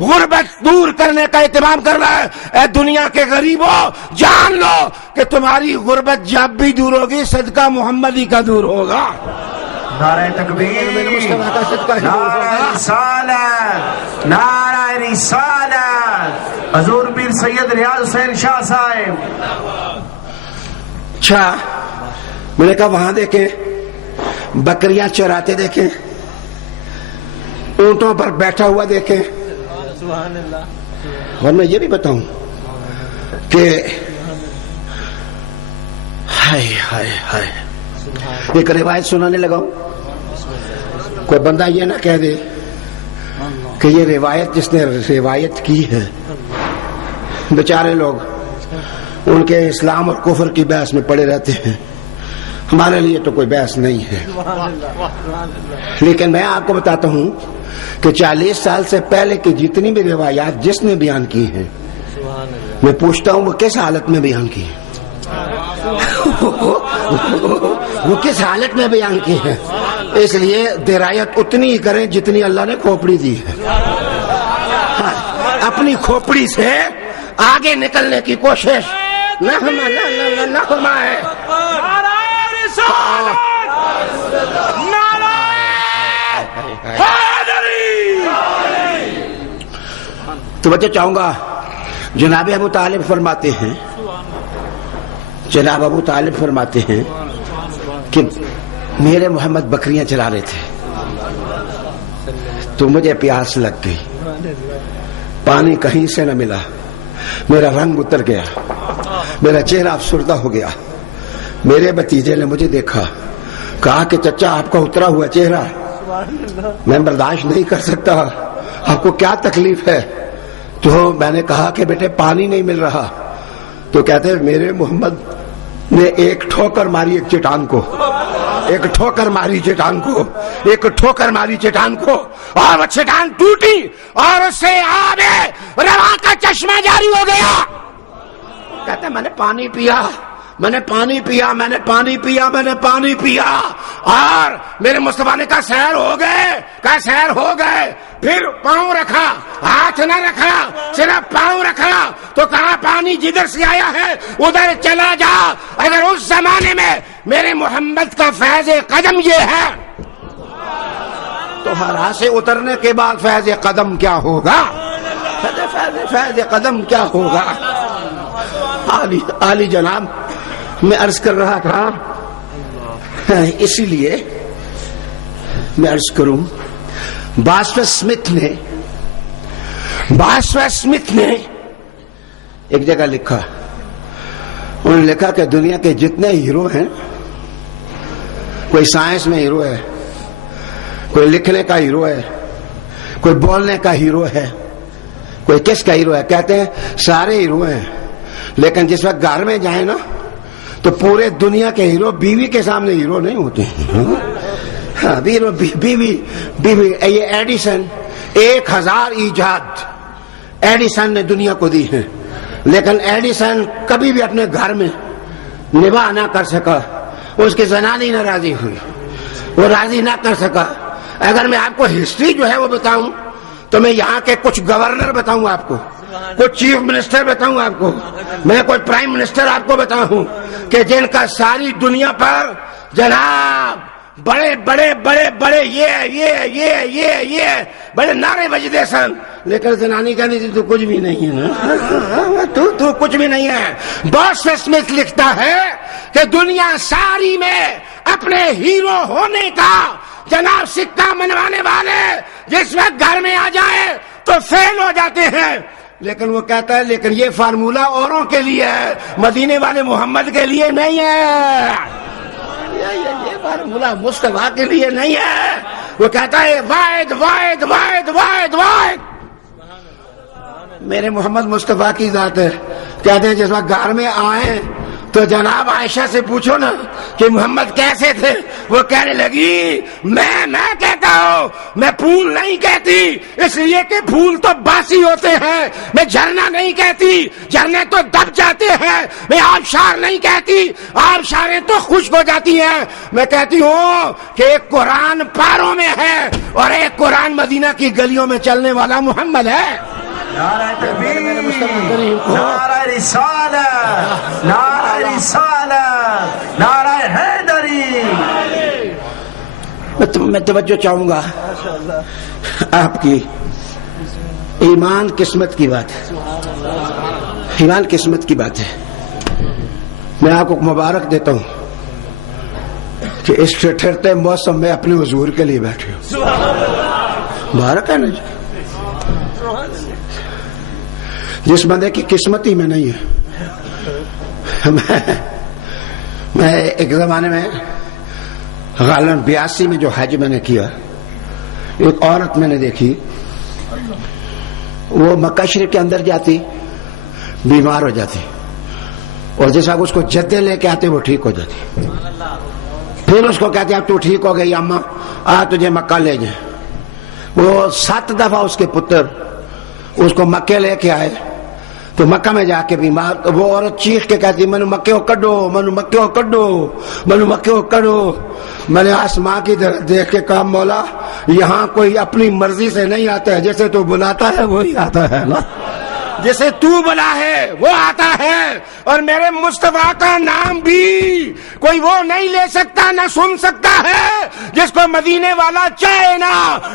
غربت دور کرنے کا اہتمام کر رہا ہے. اے دنیا کے غریبوں، جان لو کہ تمہاری غربت جب بھی دور ہوگی صدقہ محمدی کا دور ہوگا. نعرہ تکبیر، نعرہ رسالت، نعرہ رسالت، حضور پیر سید ریاض حسین شاہ صاحب. اچھا، میں نے کہا وہاں دیکھیں بکریاں چراتے دیکھیں، اونٹوں پر بیٹھا ہوا دیکھیں. اور میں یہ بھی بتاؤں کہ ہائے ہائے ہائے، ایک روایت سنانے لگا ہوں. کوئی بندہ یہ نہ کہہ دے کہ یہ روایت جس نے روایت کی ہے، بیچارے لوگ ان کے اسلام اور کفر کی بحث میں پڑے رہتے ہیں. ہمارے لیے تو کوئی بحث نہیں ہے، لیکن میں آپ کو بتاتا ہوں کہ 40 سال سے پہلے کی جتنی بھی روایات جس نے بیان کی ہیں، میں پوچھتا ہوں وہ کس حالت میں بیان کی ہیں؟ وہ کس حالت میں بیان کی ہیں؟ اس لیے درایت اتنی ہی کریں جتنی اللہ نے کھوپڑی دی ہے. اپنی کھوپڑی سے آگے نکلنے کی کوشش نہ فرمائے. توجہ چاہوں گا. جناب ابو طالب فرماتے ہیں، جناب ابو طالب فرماتے ہیں کہ میرے محمد بکریاں چلا رہے تھے تو مجھے پیاس لگ گئی، پانی کہیں سے نہ ملا، میرا رنگ اتر گیا، میرا چہرہ افسردہ ہو گیا. میرے بھتیجے نے مجھے دیکھا، کہا کہ چچا آپ کا اترا ہوا چہرہ میں برداشت نہیں کر سکتا، آپ کو کیا تکلیف ہے؟ تو میں نے کہا کہ بیٹے پانی نہیں مل رہا. تو کہتے میرے محمد نے ایک ٹھوکر ماری ایک چٹان کو، ایک ٹھوکر ماری چٹان کو، ایک ٹھوکر ماری چٹان کو، اور وہ چٹان ٹوٹی اور اس سے آب رواں کا چشمہ جاری ہو گیا. کہتے میں نے پانی پیا، میں نے پانی پیا، میں نے پانی پیا، میں نے پانی پیا، اور میرے مصطفیٰ نے کہا سیر ہو گئے، کہا سیر ہو گئے. پھر پاؤں رکھا، ہاتھ نہ رکھا، صرف پاؤں رکھا، تو کہا پانی جدھر سے آیا ہے ادھر چلا جا. اگر اس زمانے میں میرے محمد کا فیض قدم یہ ہے تو ہرا سے اترنے کے بعد فیض قدم کیا ہوگا؟ فیض قدم کیا ہوگا؟ عالی جناب، میں عرض کر رہا تھا، اسی لیے میں عرض کروں، باسویٹ سمتھ نے ایک جگہ لکھا، انہوں نے لکھا کہ دنیا کے جتنے ہیرو ہیں، کوئی سائنس میں ہیرو ہے، کوئی لکھنے کا ہیرو ہے، کوئی بولنے کا ہیرو ہے، کوئی کس کا ہیرو ہے؟ کہتے ہیں سارے ہیرو ہیں، لیکن جس وقت گھر میں جائیں نا تو پورے دنیا کے ہیرو بیوی کے سامنے ہیرو نہیں ہوتے ہیں. ہاں، بیوی. یہ ایڈیسن 1000 ایجاد ایڈیسن نے دنیا کو دی ہے، لیکن ایڈیسن کبھی بھی اپنے گھر میں نباہ نہ کر سکا، اس کی زنانی نہ راضی ہوئی، وہ راضی نہ کر سکا۔ اگر میں آپ کو ہسٹری جو ہے وہ بتاؤں تو میں یہاں کے کچھ گورنر بتاؤں آپ کو، کچھ چیف منسٹر بتاؤں آپ کو، میں کوئی پرائم منسٹر آپ کو بتاؤں کہ جن کا ساری دنیا پر جناب بڑے بڑے بڑے بڑے یہ بڑے نعرے بجتے سن، لیکن زنانی کہتی تھی تو کچھ بھی نہیں ہے نا، تو کچھ بھی نہیں ہے۔ باس اسمتھ لکھتا ہے کہ دنیا ساری میں اپنے ہیرو ہونے کا جناب سکہ منوانے والے جس وقت گھر میں آ جائے تو فیل ہو جاتے ہیں، لیکن وہ کہتا ہے لیکن یہ فارمولہ اوروں کے لیے ہے، مدینے والے محمد کے لیے نہیں ہے، یہ فارمولہ مصطفیٰ کے لیے نہیں ہے۔ وہ کہتا ہے واحد واحد واحد واحد واحد، میرے محمد مصطفیٰ کی ذات ہے۔ کہتے ہیں جس وقت گھر میں آئے تو جناب عائشہ سے پوچھو نا کہ محمد کیسے تھے، وہ کہنے لگی میں کہتا ہوں، میں پھول نہیں کہتی اس لیے کہ پھول تو باسی ہوتے ہیں، میں جھرنا نہیں کہتی، جھرنے تو دب جاتے ہیں، میں آبشار نہیں کہتی، آبشاریں تو خشک ہو جاتی ہیں، میں کہتی ہوں کہ ایک قرآن پاروں میں ہے اور ایک قرآن مدینہ کی گلیوں میں چلنے والا محمد ہے۔ نعرہ تکبیر، نعرہ رسالت، نعرہ رسالت، نعرہ حیدری۔ میں توجہ چاہوں گا آپ کی، ایمان قسمت کی بات ہے، ایمان قسمت کی بات ہے۔ میں آپ کو مبارک دیتا ہوں کہ اس ٹھٹھرتے موسم میں اپنے حضور کے لیے بیٹھے ہو، مبارک ہے نا جی۔ جس بندے کی قسمت ہی میں نہیں ہے، میں ایک زمانے میں غالباً 82 میں جو حج میں نے کیا، ایک عورت میں نے دیکھی، وہ مکہ شریف کے اندر جاتی بیمار ہو جاتی اور جیسا اس کو جدے لے کے آتے وہ ٹھیک ہو جاتی، پھر اس کو کہتے اب تو ٹھیک ہو گئی اماں آ تجھے مکہ لے جائیں۔ وہ 7 دفعہ اس کے پتر اس کو مکے لے کے آئے تو مکہ میں جا کے بیمار، وہ عورت چیخ کے کہتی منو مکے کو کڈو، منو مکے کو کڈو، منو مکے کو کڈو۔ میں نے آسمان کی طرف دیکھ کے کہا مولا یہاں کوئی اپنی مرضی سے نہیں آتا ہے، جیسے تو بلاتا ہے وہی آتا ہے نا، جسے تو بلا ہے وہ آتا ہے، اور میرے مصطفیٰ کا نام بھی کوئی وہ نہیں لے سکتا نہ سن سکتا ہے جس کو مدینے والا چاہے نا،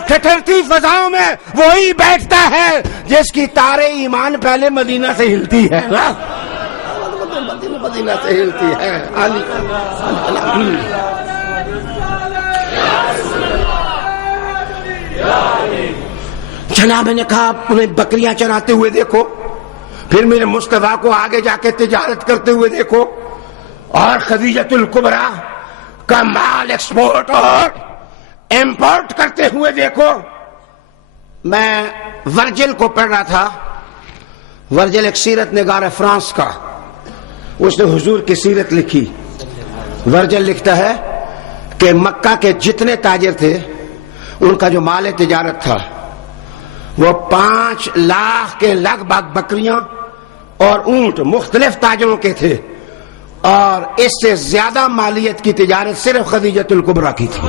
ٹھٹھرتی فضاؤں میں وہی بیٹھتا ہے جس کی تارے ایمان پہلے مدینہ سے ہلتی ہے نا، مدینہ سے ہلتی ہے۔ جناب میں نے کہا انہیں بکریاں چراتے ہوئے دیکھو، پھر میرے مصطفیٰ کو آگے جا کے تجارت کرتے ہوئے دیکھو، اور خدیجۃ الکبریٰ کا مال ایکسپورٹ اور امپورٹ کرتے ہوئے دیکھو۔ میں ورجل کو پڑھ رہا تھا، ورجل ایک سیرت نگار ہے فرانس کا، اس نے حضور کی سیرت لکھی۔ ورجل لکھتا ہے کہ مکہ کے جتنے تاجر تھے ان کا جو مال تجارت تھا وہ 5 لاکھ کے لگ بھگ بکریاں اور اونٹ مختلف تاجروں کے تھے، اور اس سے زیادہ مالیت کی تجارت صرف خدیجۃ الکبریٰ کی تھی،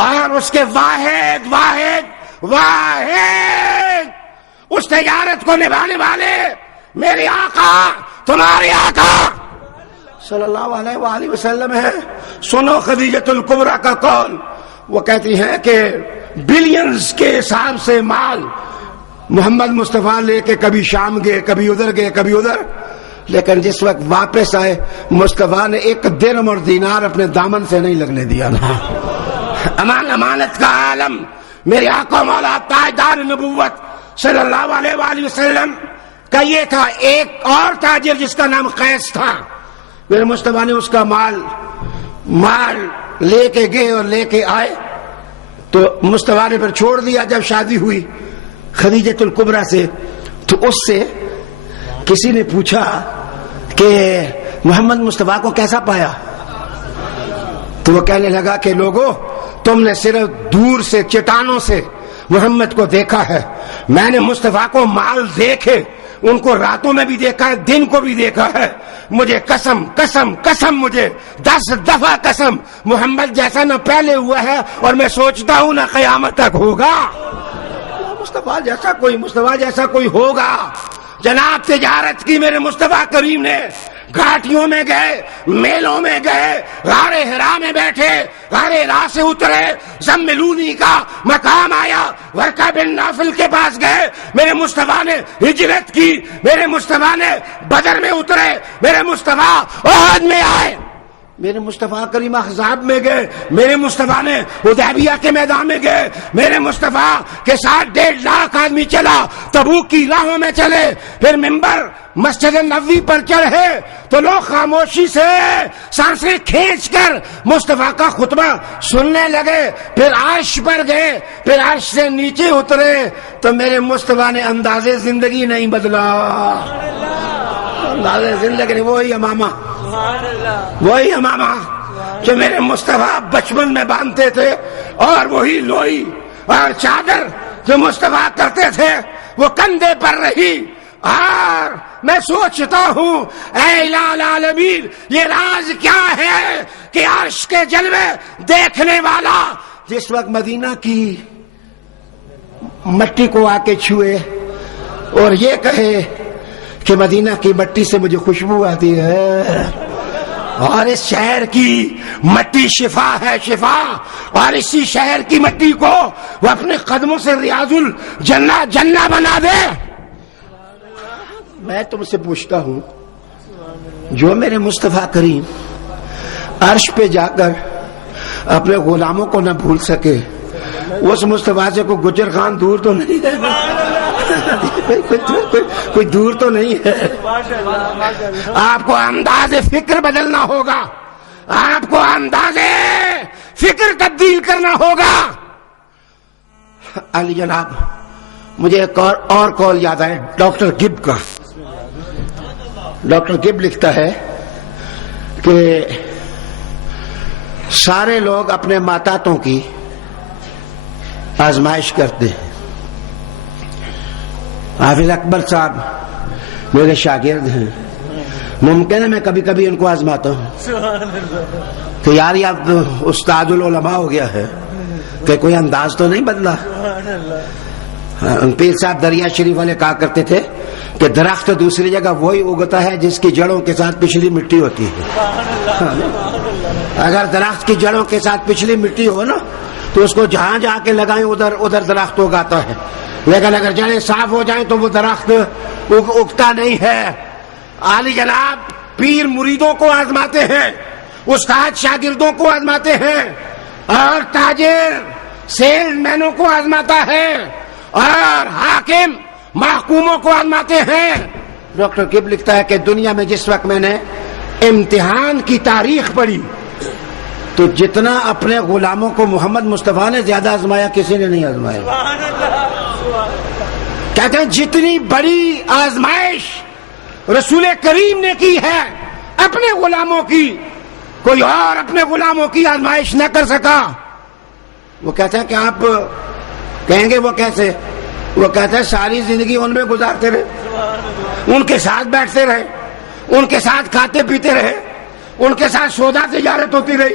اور اس کے واحد واحد واحد اس تجارت کو نبھانے والے میرے آقا تمہارے آقا صلی اللہ علیہ وآلہ وسلم ہے۔ سنو خدیجۃ الکبریٰ کا قول، وہ کہتی ہیں کہ بلینز کے حساب سے مال محمد مصطفیٰ لے کے کبھی شام گئے، کبھی ادھر گئے، کبھی ادھر، لیکن جس وقت واپس آئے مصطفیٰ نے 1 درہم اور دینار اپنے دامن سے نہیں لگنے دیا نا۔ امان امانت کا عالم میرے آقا مولا تاجدار نبوت صلی اللہ علیہ وآلہ وسلم کا یہ تھا۔ ایک اور تاجر جس کا نام قیس تھا، میرے مصطفیٰ نے اس کا مال لے کے گئے اور لے کے آئے تو مصطفیٰ نے پھر چھوڑ دیا۔ جب شادی ہوئی خدیجۃ الکبریٰ سے تو اس سے کسی نے پوچھا کہ محمد مصطفیٰ کو کیسا پایا، تو وہ کہنے لگا کہ لوگوں تم نے صرف دور سے چٹانوں سے محمد کو دیکھا ہے، میں نے مصطفیٰ کو مال دیکھے، ان کو راتوں میں بھی دیکھا ہے، دن کو بھی دیکھا ہے، مجھے قسم قسم قسم، مجھے 10 دفعہ قسم، محمد جیسا نہ پہلے ہوا ہے اور میں سوچتا ہوں نہ قیامت تک ہوگا۔ مصطفیٰ جیسا کوئی ہوگا؟ جناب تجارت کی میرے مصطفیٰ کریم نے، گھاٹیوں میں گئے، میلوں میں گئے، غار حرا میں بیٹھے، غار حرا سے اترے، زملونی کا مقام آیا، ورقہ بن نافل کے پاس گئے، میرے مصطفیٰ نے ہجرت کی، میرے مصطفیٰ نے بدر میں اترے، میرے مصطفیٰ احد میں آئے، میرے مصطفیٰ کریم احزاب میں گئے، میرے مصطفیٰ نے حدیبیہ کے میدان میں گئے، میرے مصطفیٰ کے ساتھ 1.5 لاکھ آدمی چلا، تبوک کی راہوں میں چلے، پھر منبر مسجد نبوی پر چڑھے تو لوگ خاموشی سے سانسیں کھینچ کر مصطفیٰ کا خطبہ سننے لگے، پھر عرش پر گئے، پھر عرش سے نیچے اترے تو میرے مصطفیٰ نے انداز زندگی نہیں بدلا، انداز زندگی نہیں، وہی امامہ جو میرے مصطفیٰ بچپن میں باندھتے تھے، اور وہی لوئی اور چادر جو مصطفیٰ کرتے تھے وہ کندھے پر رہی۔ اور میں سوچتا ہوں اے الہ العالمین، یہ راز کیا ہے کہ عرش کے جلوے دیکھنے والا جس وقت مدینہ کی مٹی کو آ کے چھوئے اور یہ کہے کہ مدینہ کی مٹی سے مجھے خوشبو آتی ہے، اور اس شہر کی مٹی شفا ہے، شفا، اور اسی شہر کی مٹی کو وہ اپنے قدموں سے ریاض الجنہ جنہ بنا دے۔ میں تم سے پوچھتا ہوں، جو میرے مصطفیٰ کریم عرش پہ جا کر اپنے غلاموں کو نہ بھول سکے، اس مصطفیٰ سے کوئی گجر خان دور تو نہیں ہے، کوئی دور تو نہیں ہے۔ آپ کو انداز فکر بدلنا ہوگا، آپ کو انداز فکر تبدیل کرنا ہوگا۔ علی جناب، مجھے ایک اور کال یاد آئے ڈاکٹر گب کا۔ ڈاکٹر گب لکھتا ہے کہ سارے لوگ اپنے ماتاتوں کی آزمائش کرتے ہیں، حافظ اکبر صاحب میرے شاگرد ہیں، ممکن ہے میں کبھی کبھی ان کو آزماتا ہوں کہ یار یہ اب استاد العلماء ہو گیا ہے کہ کوئی انداز تو نہیں بدلا۔ پیر صاحب دریا شریف والے کہا کرتے تھے کہ درخت دوسری جگہ وہی اگتا ہے جس کی جڑوں کے ساتھ پچھلی مٹی ہوتی ہے۔ اگر درخت کی جڑوں کے ساتھ پچھلی مٹی ہو نا تو اس کو جہاں جا کے لگائیں ادھر درخت اگاتا ہے، لیکن اگر جڑیں صاف ہو جائیں تو وہ درخت اگتا نہیں ہے۔ عالی جناب پیر مریدوں کو آزماتے ہیں، استاد شاگردوں کو آزماتے ہیں، اور تاجر سیلز مینوں کو آزماتا ہے، اور حاکم محکوموں کو آزماتے ہیں۔ ڈاکٹر گب لکھتا ہے کہ دنیا میں جس وقت میں نے امتحان کی تاریخ پڑھی تو جتنا اپنے غلاموں کو محمد مصطفیٰ نے زیادہ آزمایا کسی نے نہیں آزمایا۔ کہتے ہیں جتنی بڑی آزمائش رسول کریم نے کی ہے اپنے غلاموں کی، کوئی اور اپنے غلاموں کی آزمائش نہ کر سکا۔ وہ کہتے ہیں کہ آپ کہیں گے وہ کیسے؟ وہ کہتے ہیں ساری زندگی ان میں گزارتے رہے، ان کے ساتھ بیٹھتے رہے، ان کے ساتھ کھاتے پیتے رہے، ان کے ساتھ سودا تجارت ہوتی رہی،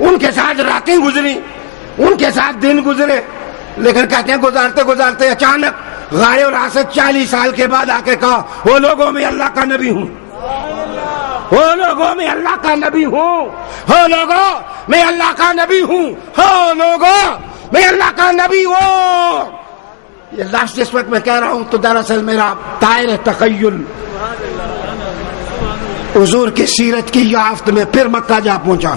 ان کے ساتھ راتیں گزری، ان کے ساتھ دن گزرے، لیکن کہتے ہیں گزارتے گزارتے اچانک غائب راست 40 سال کے بعد آ کے کہا وہ لوگوں میں اللہ کا نبی ہوں، وہ لوگوں میں اللہ کا نبی ہوں، وہ لوگوں میں اللہ کا نبی ہوں، وہ لوگوں میں اللہ کا نبی ہوں۔ یہ لاسٹ جس وقت میں کہہ رہا ہوں تو دراصل میرا طائر تخیل حضور کی سیرت کی یافت میں پھر مکہ جا پہنچا۔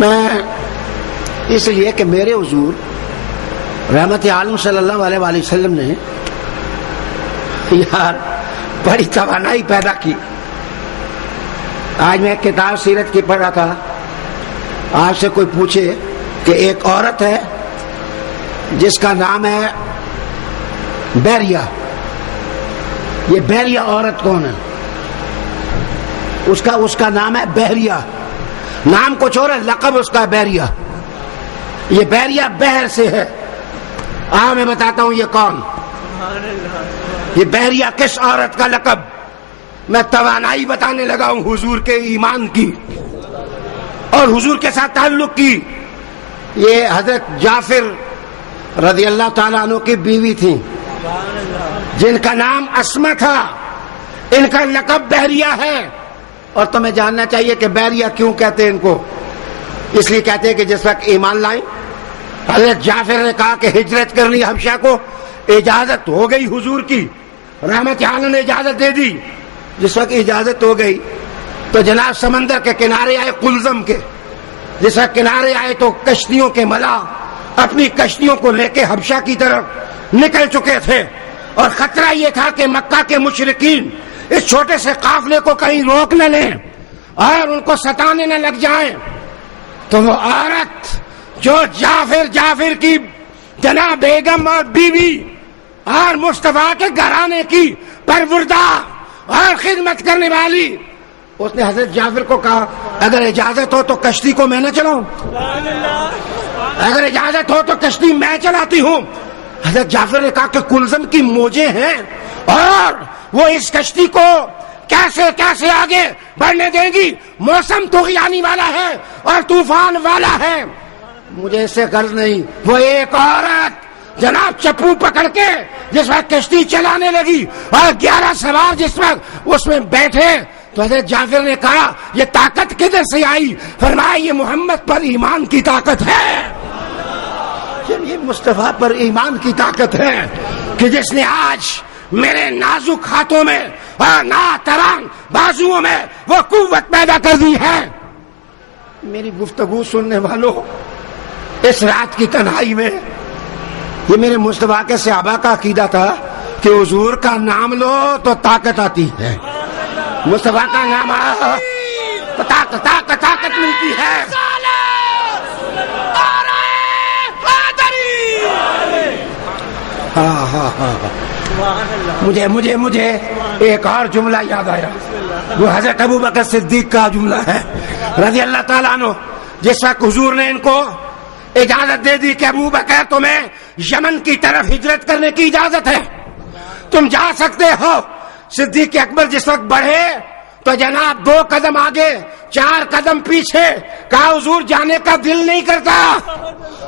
میں اس لیے کہ میرے حضور رحمت عالم صلی اللہ علیہ وآلہ وسلم نے یار بڑی توانائی پیدا کی۔ آج میں ایک کتاب سیرت کی پڑھ رہا تھا، آپ سے کوئی پوچھے کہ ایک عورت ہے جس کا نام ہے بیریا، یہ بیریا عورت کون ہے؟ اس کا نام ہے بحریہ، نام کچھ اور ہے، لقب اس کا بیریا۔ یہ بحریہ بحر سے ہے. میں بتاتا ہوں یہ کون. یہ بحریہ کس عورت کا لقب. میں توانائی بتانے لگا ہوں حضور کے ایمان کی اور حضور کے ساتھ تعلق کی. یہ حضرت جعفر رضی اللہ تعالیٰ عنہ کی بیوی تھی جن کا نام اسما تھا. ان کا لقب بحریہ ہے. اور تمہیں جاننا چاہیے کہ بحریہ کیوں کہتے ہیں ان کو. اس لیے کہتے ہیں کہ جس وقت ایمان لائیں حضرت جعفر نے کہا کہ ہجرت کرنی حبشہ کو, اجازت ہو گئی حضور کی, رحمت عالم نے اجازت دے دی. جس وقت اجازت ہو گئی تو جناب سمندر کے کنارے آئے قلزم کے. جس وقت کنارے آئے تو کشتیوں کے ملا اپنی کشتیوں کو لے کے حبشہ کی طرف نکل چکے تھے, اور خطرہ یہ تھا کہ مکہ کے مشرکین اس چھوٹے سے قافلے کو کہیں روک نہ لیں اور ان کو ستانے نہ لگ جائیں. تو وہ عورت جو جعفر کی جناب بیگم اور بیوی اور مصطفیٰ کے گھرانے کی پروردہ اور خدمت کرنے والی, اس نے حضرت جعفر کو کہا اگر اجازت ہو تو کشتی کو میں نہ چلاؤں, اگر اجازت ہو تو کشتی میں چلاتی ہوں. حضرت جعفر نے کہا کہ کلزم کی موجیں ہیں اور وہ اس کشتی کو کیسے آگے بڑھنے دیں گی. موسم طغیانی والا ہے اور طوفان والا ہے. مجھے اس سے غرض نہیں. وہ ایک عورت جناب چپو پکڑ کے جس وقت کشتی چلانے لگی اور 11 سوار جس وقت اس میں بیٹھے تو حضرت جعفر نے کہا یہ طاقت کدھر سے آئی. فرمایا یہ محمد پر ایمان کی طاقت ہے, یہ مصطفیٰ پر ایمان کی طاقت ہے کہ جس نے آج میرے نازک ہاتھوں میں اور ناتران بازوؤں میں وہ قوت پیدا کر دی ہے. میری گفتگو سننے والوں, اس رات کی تنہائی میں یہ میرے مصطفیٰ کے صحابہ کا عقیدہ تھا کہ حضور کا نام لو تو طاقت آتی ہے. مصطفیٰ کا نام آیا تو طاقت ملتی ہے. مجھے ایک اور جملہ یاد آیا. وہ حضرت ابو بکر صدیق کا جملہ ہے رضی اللہ تعالیٰ عنہ. جس وقت حضور نے ان کو اجازت دے دی کہ ابو بکر تمہیں یمن کی طرف ہجرت کرنے کی اجازت ہے, تم جا سکتے ہو. صدیق اکبر جس وقت بڑھے تو جناب 2 قدم آگے 4 قدم پیچھے. کہا حضور جانے کا دل نہیں کرتا,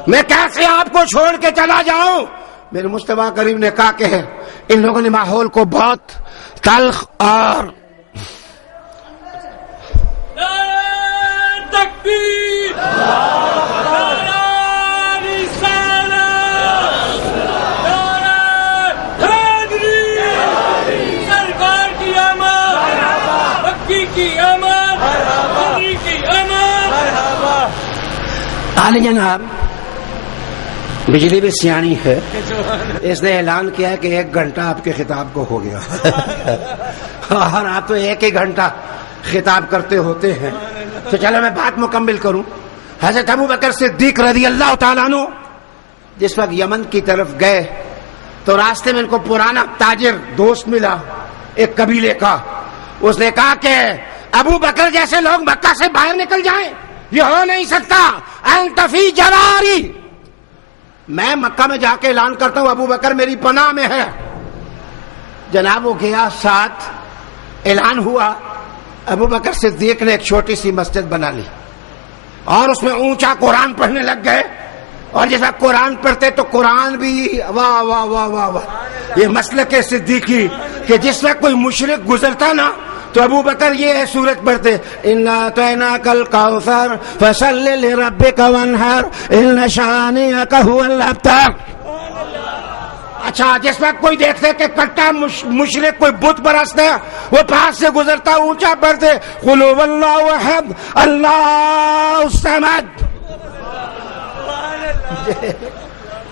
میں کیسے آپ کو چھوڑ کے چلا جاؤں. میرے مصطفیٰ کریم نے کہا کہ ان لوگوں نے ماحول کو بہت تلخ اور جناب بجلی بھی سیانی ہے. اس نے اعلان کیا ہے کہ 1 گھنٹہ آپ کے خطاب کو ہو گیا اور آپ تو 1 ہی گھنٹہ خطاب کرتے ہوتے ہیں. تو چلو میں بات مکمل کروں. حضرت ابو بکر صدیق رضی اللہ تعالیٰ عنہ جس وقت یمن کی طرف گئے تو راستے میں ان کو پرانا تاجر دوست ملا ایک قبیلے کا. اس نے کہا کہ ابو بکر جیسے لوگ مکہ سے باہر نکل جائیں, یہ ہو نہیں سکتا. انت فی جواری, میں مکہ میں جا کے اعلان کرتا ہوں ابو بکر میری پناہ میں ہے. جناب وہ گیا, ساتھ اعلان ہوا. ابو بکر صدیق نے ایک چھوٹی سی مسجد بنا لی اور اس میں اونچا قرآن پڑھنے لگ گئے. اور جیسا قرآن پڑھتے تو قرآن بھی واہ واہ واہ واہ واہ. یہ مسلک صدیقی کہ جس وقت کوئی مشرک گزرتا نا تو ابو بکر یہ سورت پڑھتے انا اعطیناک الکوثر فصل لربک وانحر ان شانئک هو الابتر. اچھا جس وقت کوئی دیکھتے کہ کٹا مشرک کوئی بت پرست ہے وہ پاس سے گزرتا اونچا پڑھتے قل هو اللہ احد اللہ الصمد.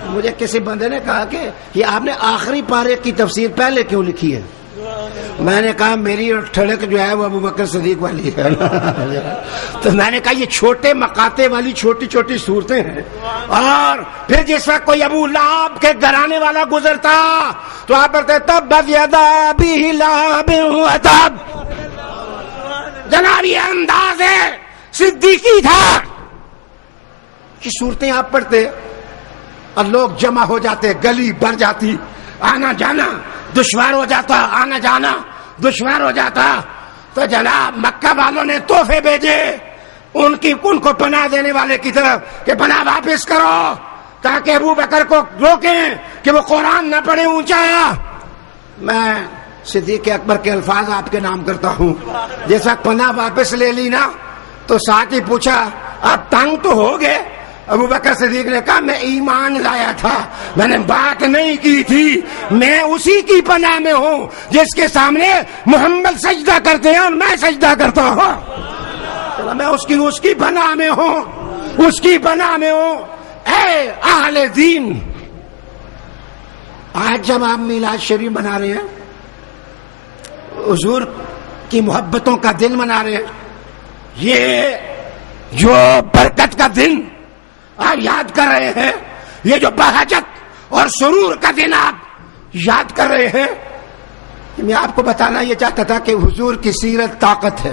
مجھے کسی بندے نے کہا کہ یہ آپ نے آخری پارے کی تفسیر پہلے کیوں لکھی ہے. میں نے کہا میری ٹھڑک جو ہے وہ ابو بکر صدیق والی ہے. تو میں نے کہا یہ چھوٹے مقاطع والی چھوٹی چھوٹی صورتیں ہیں. اور پھر جس وقت کوئی ابو لہب کے گھرانے والا گزرتا تو آپ پڑھتے تبت یدا ابی لہب وتب. جناب یہ انداز ہے صدیقی تھا. کی صورتیں آپ پڑھتے اور لوگ جمع ہو جاتے, گلی بھر جاتی, آنا جانا دشوار ہو جاتا, آنا جانا دشوار ہو جاتا. تو جناب مکہ والوں نے تحفے بھیجے ان کو پناہ دینے والے کی طرف کہ پناہ واپس کرو, تاکہ ابو بکر کو روکیں کہ وہ قرآن نہ پڑھے اونچا. میں صدیق اکبر کے الفاظ آپ کے نام کرتا ہوں. جیسا پناہ واپس لے لی نا تو ساتھ ہی پوچھا آپ تنگ تو ہو گئے؟ ابو بکر صدیق نے کہا میں ایمان لایا تھا, میں نے بات نہیں کی تھی, میں اسی کی پناہ میں ہوں جس کے سامنے محمد سجدہ کرتے ہیں اور میں سجدہ کرتا ہوں. میں اس کی پناہ میں ہوں, اس کی پناہ میں ہوں. اے اہل دین, آج جب آپ میلاد شریف منا رہے ہیں, حضور کی محبتوں کا دن منا رہے ہیں, یہ جو برکت کا دن آپ یاد کر رہے ہیں, یہ جو بہجت اور سرور کا دن آپ یاد کر رہے ہیں, میں آپ کو بتانا یہ چاہتا تھا کہ حضور کی سیرت طاقت ہے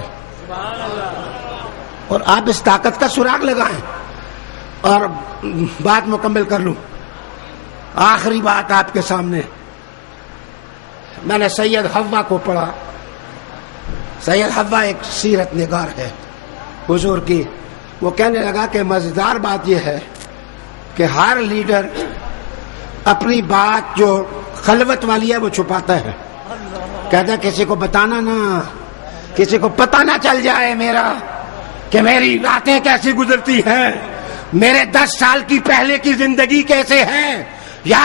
اور آپ اس طاقت کا سراغ لگائیں. اور بات مکمل کر لوں, آخری بات آپ کے سامنے. میں نے سید حوا کو پڑھا. سید حوا ایک سیرت نگار ہے حضور کی. وہ کہنے لگا کہ مزیدار بات یہ ہے کہ ہر لیڈر اپنی بات جو خلوت والی ہے وہ چھپاتا ہے. کہتا ہے کسی کو بتانا نہ, کسی کو پتہ نہ چل جائے میرا کہ میری راتیں کیسی گزرتی ہیں, میرے 10 سال کی پہلے کی زندگی کیسے ہے, یا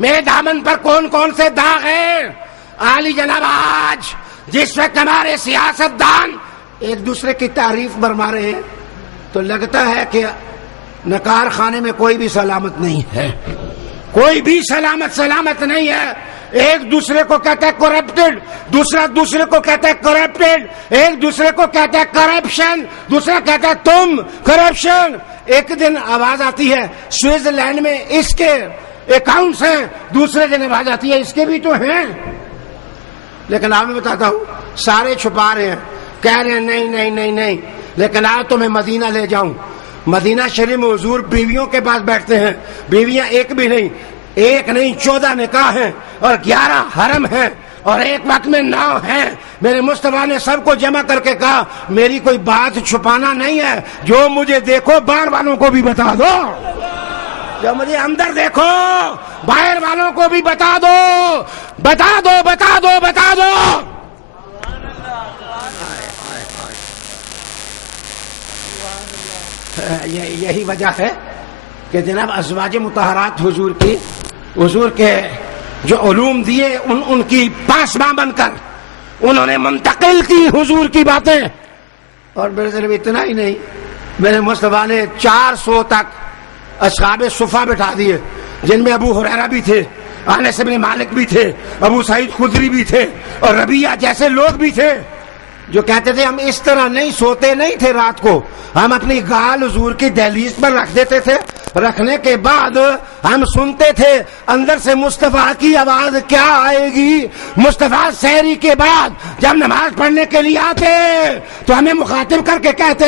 میرے دامن پر کون کون سے داغ ہیں. عالی جناب آج جس وقت ہمارے سیاستدان ایک دوسرے کی تعریف برما رہے ہیں تو لگتا ہے کہ نکار خانے میں کوئی بھی سلامت نہیں ہے, کوئی بھی سلامت نہیں ہے. ایک دوسرے کو کہتا ہے کرپٹڈ, دوسرا دوسرے کو کہتا ہے کرپٹڈ, ایک دوسرے کو کہتا ہے کرپشن, دوسرا کہتا ہے تم کرپشن. ایک دن آواز آتی ہے سوئٹزرلینڈ میں اس کے اکاؤنٹس ہیں, دوسرے دن آواز آتی ہے اس کے بھی تو ہیں. لیکن آپ میں بتاتا ہوں سارے چھپا رہے ہیں, کہہ رہے ہیں نہیں نہیں نہیں نہیں. لیکن آج تو میں مدینہ لے جاؤں. مدینہ شریف میں حضور بیویوں کے پاس بیٹھتے ہیں, بیویاں ایک بھی نہیں, ایک نہیں 14 نکاح ہیں اور 11 حرم ہیں اور ایک وقت میں 9 ہیں. میرے مصطفیٰ نے سب کو جمع کر کے کہا میری کوئی بات چھپانا نہیں ہے, جو مجھے دیکھو باہر والوں کو بھی بتا دو, جو مجھے اندر دیکھو باہر والوں کو بھی بتا دو, بتا دو بتا دو بتا دو. یہی وجہ ہے کہ جناب ازواج مطہرات حضور کے جو علوم دیے ان کی پاسباں بن کر انہوں نے منتقل کی حضور کی باتیں. اور میرے صرف اتنا ہی نہیں, میرے مصطفیٰ نے 400 تک اصحاب صفہ بٹھا دیے, جن میں ابو ہریرہ بھی تھے, انس بن مالک بھی تھے, ابو سعید خدری بھی تھے اور ربیعہ جیسے لوگ بھی تھے جو کہتے تھے ہم اس طرح نہیں سوتے نہیں تھے رات کو, ہم اپنی گال حضور کی دہلیز پر رکھ دیتے تھے, رکھنے کے بعد ہم سنتے تھے اندر سے مصطفیٰ کی آواز کیا آئے گی. مصطفیٰ سحری کے بعد جب نماز پڑھنے کے لیے آتے تو ہمیں مخاطب کر کے کہتے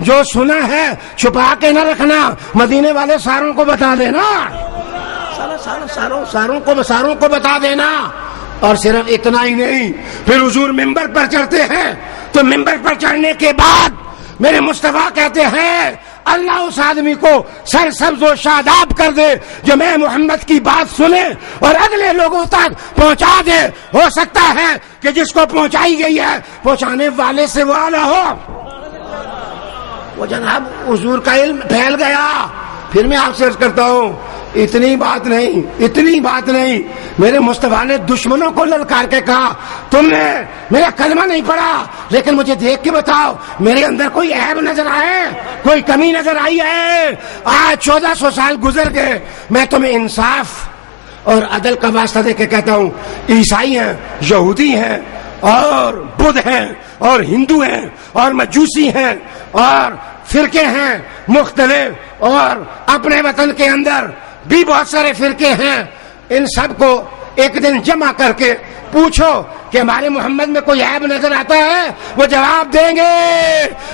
جو سنا ہے چھپا کے نہ رکھنا, مدینے والے ساروں کو بتا دینا, ساروں کو بتا دینا. اور صرف اتنا ہی نہیں, پھر حضور ممبر پر چڑھتے ہیں تو ممبر پر چڑھنے کے بعد میرے مصطفیٰ کہتے ہیں اللہ اس آدمی کو سرسبز و شاداب کر دے جو میں محمد کی بات سنے اور اگلے لوگوں تک پہنچا دے. ہو سکتا ہے کہ جس کو پہنچائی گئی ہے پہنچانے والے سے وہ اعلیٰ ہو. وہ جناب حضور کا علم پھیل گیا. پھر میں آپ سے عرض کرتا ہوں اتنی بات نہیں, میرے مصطفیٰ نے دشمنوں کو للکار کے کہا تم نے میرا کلمہ نہیں پڑھا لیکن مجھے دیکھ کے بتاؤ میرے اندر کوئی عیب نظر آئے, کوئی کمی نظر آئی ہے. آج 1400 سال گزر گئے, میں تمہیں انصاف اور عدل کا واسطہ دے کے کہتا ہوں عیسائی ہیں, یہودی ہیں اور بدھ ہیں اور ہندو ہیں اور مجوسی ہیں اور فرقے ہیں مختلف, اور اپنے وطن کے اندر بھی بہت سارے فرقے ہیں. ان سب کو ایک دن جمع کر کے پوچھو کہ ہمارے محمد میں کوئی عیب نظر آتا ہے, وہ جواب دیں گے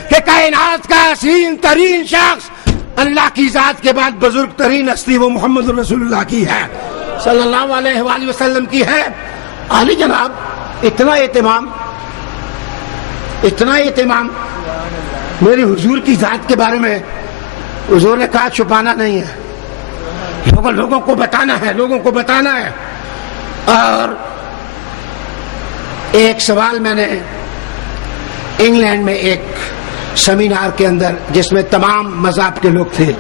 کہ کائنات کا حسین ترین شخص اللہ کی ذات کے بعد بزرگ ترین ہستی وہ محمد رسول اللہ کی ہے، صلی اللہ علیہ وآلہ وسلم کی ہے۔ عالی جناب اتنا اہتمام میری حضور کی ذات کے بارے میں، حضور نے کہا چھپانا نہیں ہے، لوگوں کو بتانا ہے۔ اور ایک سوال میں نے انگلینڈ میں ایک سیمینار کے اندر جس میں تمام مذہب کے لوگ تھے،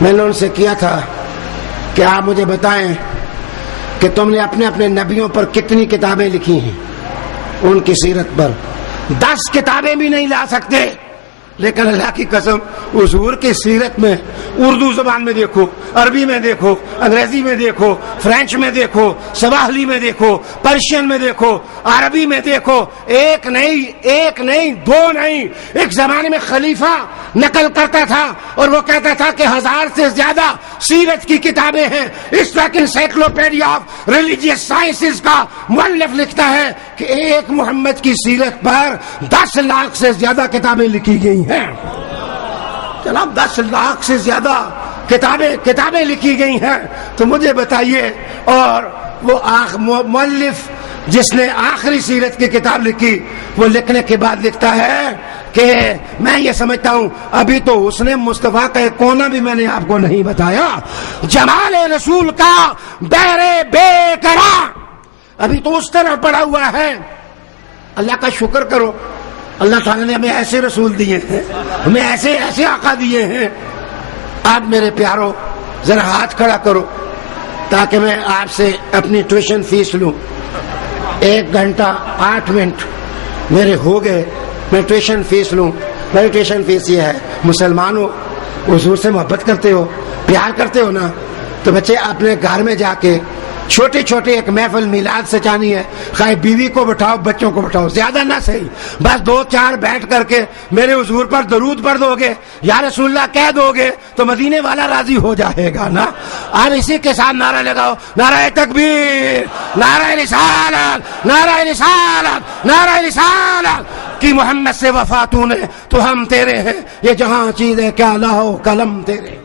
میں نے ان سے کیا تھا کہ آپ مجھے بتائیں کہ تم نے اپنے اپنے نبیوں پر کتنی کتابیں لکھی ہیں، ان کی سیرت پر 10 کتابیں بھی نہیں لا سکتے، لیکن اللہ کی قسم حضور کی سیرت میں اردو زبان میں دیکھو، عربی میں دیکھو، انگریزی میں دیکھو، فرینچ میں دیکھو، سواحلی میں دیکھو، پرشین میں دیکھو، عربی میں دیکھو، ایک نہیں دو نہیں، ایک زمانے میں خلیفہ نقل کرتا تھا اور وہ کہتا تھا کہ 1000 سے زیادہ سیرت کی کتابیں ہیں۔ اس وقت انسائکلوپیڈیا آف ریلیجیس سائنسز کا مؤلف لکھتا ہے کہ ایک محمد کی سیرت پر 10 لاکھ سے زیادہ کتابیں لکھی گئی ہیں۔ جناب 10 لاکھ سے زیادہ کتابیں لکھی گئی ہیں، تو مجھے بتائیے، اور وہ مؤلف جس نے آخری سیرت کی کتاب لکھی، وہ لکھنے کے بعد لکھتا ہے کہ میں یہ سمجھتا ہوں ابھی تو اس نے مصطفیٰ کا ایک کونا بھی میں نے آپ کو نہیں بتایا، جمال رسول کا بے قرار ابھی تو اس طرح پڑا ہوا ہے۔ اللہ کا شکر کرو، اللہ تعالیٰ نے ہمیں ایسے رسول دیے ہیں، ہمیں ایسے آقا دیے ہیں۔ آپ میرے پیارو ذرا ہاتھ کھڑا کرو تاکہ میں آپ سے اپنی ٹیوشن فیس لوں۔ 1 گھنٹہ 8 منٹ میرے ہو گئے، میں ٹیوشن فیس لوں۔ میری ٹیوشن فیس یہ ہے، مسلمان ہو، حضور سے محبت کرتے ہو، پیار کرتے ہو نا، تو بچے اپنے گھر میں جا کے چھوٹی ایک محفل میلاد سجانی ہے، خواہ بیوی کو بٹھاؤ، بچوں کو بٹھاؤ، زیادہ نہ صحیح، بس 2-4 بیٹھ کر کے میرے حضور پر درود پڑھ دو گے، یا رسول اللہ کہہ دو گے تو مدینے والا راضی ہو جائے گا نا۔ آپ اسی کے ساتھ نعرہ لگاؤ، نعرہ تکبیر، نعرہ رسالت، نعرہ رسالت، نعرہ رسالت کی محمد سے وفا تو نے تو ہم تیرے ہیں، یہ جہاں چیز ہے کیا لاہو قلم تیرے۔